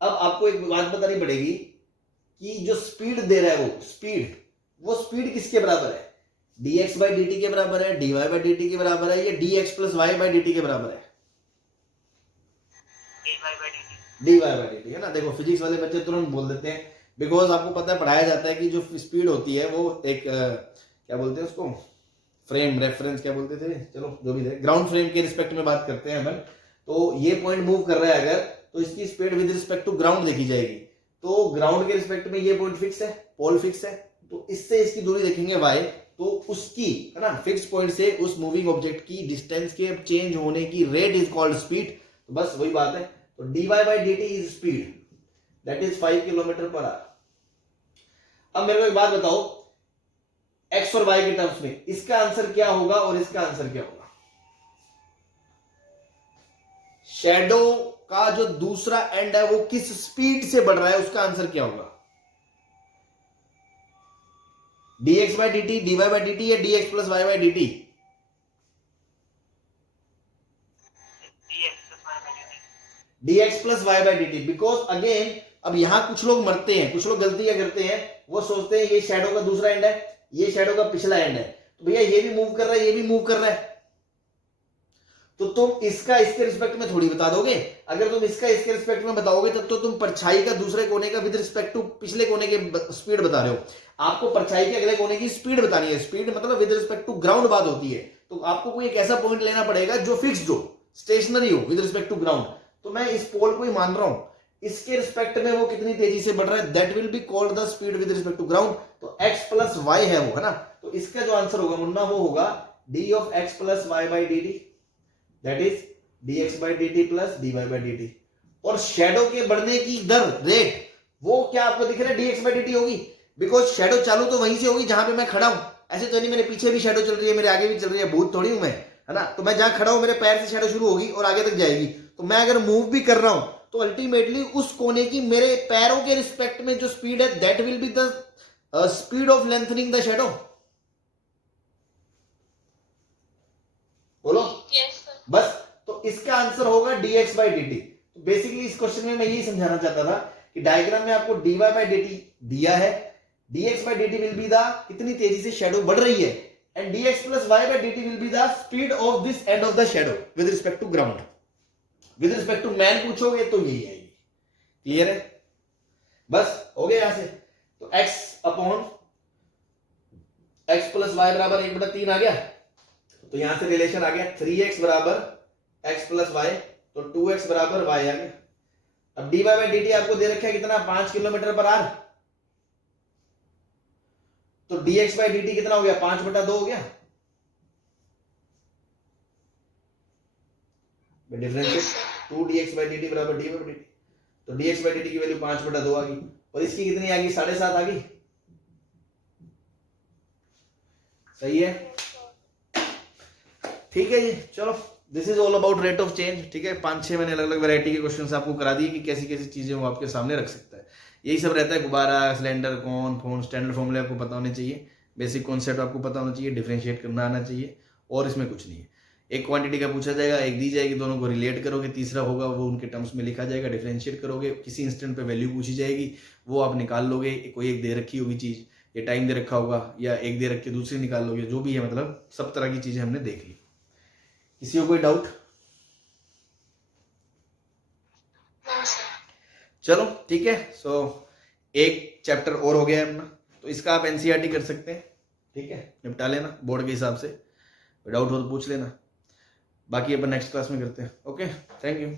अब आपको एक बात बतानी पड़ेगी कि जो स्पीड दे रहा है वो स्पीड किसके बराबर है, dx बाई dt के बराबर है, dy बाई dt के बराबर है, या dx plus y by dt के बराबर है? dy बाई dt है ना। देखो फिजिक्स वाले बच्चे तुरंत बोल देते हैं, बिकॉज आपको पता है पढ़ाया जाता है कि जो स्पीड होती है वो एक क्या बोलते हैं उसको, फ्रेम रेफरेंस क्या बोलते थे, चलो जो भी थे, ग्राउंड फ्रेम के रिस्पेक्ट में बात करते हैं अपन। तो ये पॉइंट मूव कर रहा है अगर, तो इसकी speed with respect to ground देखी जाएगी, तो ग्राउंड के रिस्पेक्ट में ये पॉइंट फिक्स है, पोल फिक्स है, तो इससे इसकी दूरी देखेंगे y, तो उसकी है ना फिक्स पॉइंट से उस मूविंग ऑब्जेक्ट की डिस्टेंस के चेंज होने की रेट इज कॉल्ड स्पीड। तो बस वही बात है, तो dy by dt is speed, that is 5 kilometre per our. अब मेरे को एक बात बताओ, x और y के टर्म्स में इसका आंसर क्या होगा और इसका आंसर क्या होगा? शैडो का जो दूसरा एंड है वो किस स्पीड से बढ़ रहा है, उसका आंसर क्या होगा? dx by dt, dy by dt या dx plus y by dt? dx plus y by dt, because again अब यहां कुछ लोग मरते हैं, कुछ लोग गलती क्या करते हैं, वो सोचते हैं ये शैडो का दूसरा एंड है, ये शैडो का पिछला एंड है, तो भैया ये भी मूव कर रहा है, ये भी मूव कर रहा है, तो तुम इसका इसके रिस्पेक्ट में थोड़ी बता दोगे। अगर तुम इसका इसके रिस्पेक्ट में बताओगे तब तो तुम परछाई का दूसरे कोने का विद रिस्पेक्ट टू पिछले कोने के स्पीड बता रहे हो। आपको परछाई के अगले कोने की स्पीड बतानी है, स्पीड मतलब विद रिस्पेक्ट टू ग्राउंड बात होती है, तो आपको कोई एक ऐसा पॉइंट लेना पड़ेगा जो फिक्स्ड हो, स्टेशनरी हो विद रिस्पेक्ट टू ग्राउंड। तो मैं इस पोल को ही मान रहा हूं, इसके रिस्पेक्ट में वो कितनी तेजी से बढ़ रहा है, that will be called the speed with respect to ground. तो x प्लस वाई है वो, है ना, तो इसका जो आंसर होगा मुन्ना वो होगा d of x plus Y by D D, that is dx by dt plus dy by dt। और शैडो के बढ़ने की दर रेट वो क्या आपको दिख रहा है, dx बाई dt होगी, बिकॉज शैडो चालू तो वहीं से होगी जहां पे मैं खड़ा हूं। ऐसे तो नहीं मेरे पीछे भी शैडो चल रही है, मेरे आगे भी चल रही है, भूत थोड़ी हूं मैं, है ना। तो मैं जहां खड़ा हूं मेरे पैर से शैडो शुरू होगी और आगे तक जाएगी, तो मैं अगर मूव भी कर रहा हूं तो अल्टीमेटली उस कोने की मेरे पैरों के रिस्पेक्ट में जो स्पीड है that will be the speed of lengthening the shadow. बोलो यस सर। बस, तो इसका आंसर होगा dx बाई dt। तो बेसिकली इस क्वेश्चन में मैं यही समझाना चाहता था कि डायग्राम में आपको dy बाई dt दिया है, dx by dt will be the कितनी तेजी से शैडो बढ़ रही है, and dx plus y by dt will be the speed of this end of the shadow with respect to ground. With respect to man पूछोगे तो यही आएगी। क्लियर है? बस हो गया यहां से। तो x upon x plus Y बराबर 1/3 आ गया, तो यहां से रिलेशन आ गया 3x बराबर x प्लस वाई, तो 2x बराबर y आ गया। अब dy बाई dt आपको दे रखा है कितना, 5 किलोमीटर पर आवर, तो dx बाई dt कितना हो गया, 5/2 हो गया। डिफरेंशिएट 2 dx बाई dt बराबर dy बाई dt, तो dx बाई dt की वैल्यू 5/2 आ गई, और इसकी कितनी आ गई, 7.5 आ गई। सही है, ठीक है जी। चलो this is all about rate of change. ठीक है, 5-6 मैंने अलग अलग वैरायटी के क्वेश्चन आपको करा दिए कि कैसी कैसी चीजें वो आपके सामने रख सकता है। यही सब रहता है, गुब्बारा, सिलेंडर, कौन, फोन, स्टैंडर्ड फॉर्मूले आपको पता होने चाहिए, बेसिक कॉन्सेप्ट आपको पता होना चाहिए, डिफरेंशिएट करना आना चाहिए, और इसमें कुछ नहीं है। एक क्वांटिटी का पूछा जाएगा, एक दी जाएगी, दोनों को रिलेट करोगे, तीसरा होगा वो उनके टर्म्स में लिखा जाएगा, डिफरेंशिएट करोगे, किसी इंस्टेंट पे वैल्यू पूछी जाएगी, वो आप निकाल लोगे, कोई एक दे रखी होगी चीज, ये टाइम दे रखा होगा, या एक दे रख के दूसरी निकाल लोगे, जो भी है, मतलब सब तरह की चीजें हमने देख ली। किसी को कोई डाउट? चलो ठीक है। सो एक चैप्टर और हो गया है अपना, तो इसका आप एनसीईआरटी कर सकते हैं। ठीक है, निपटा लेना बोर्ड के हिसाब से, डाउट हो तो पूछ लेना, बाकी अपन नेक्स्ट क्लास में करते हैं। Okay, thank you.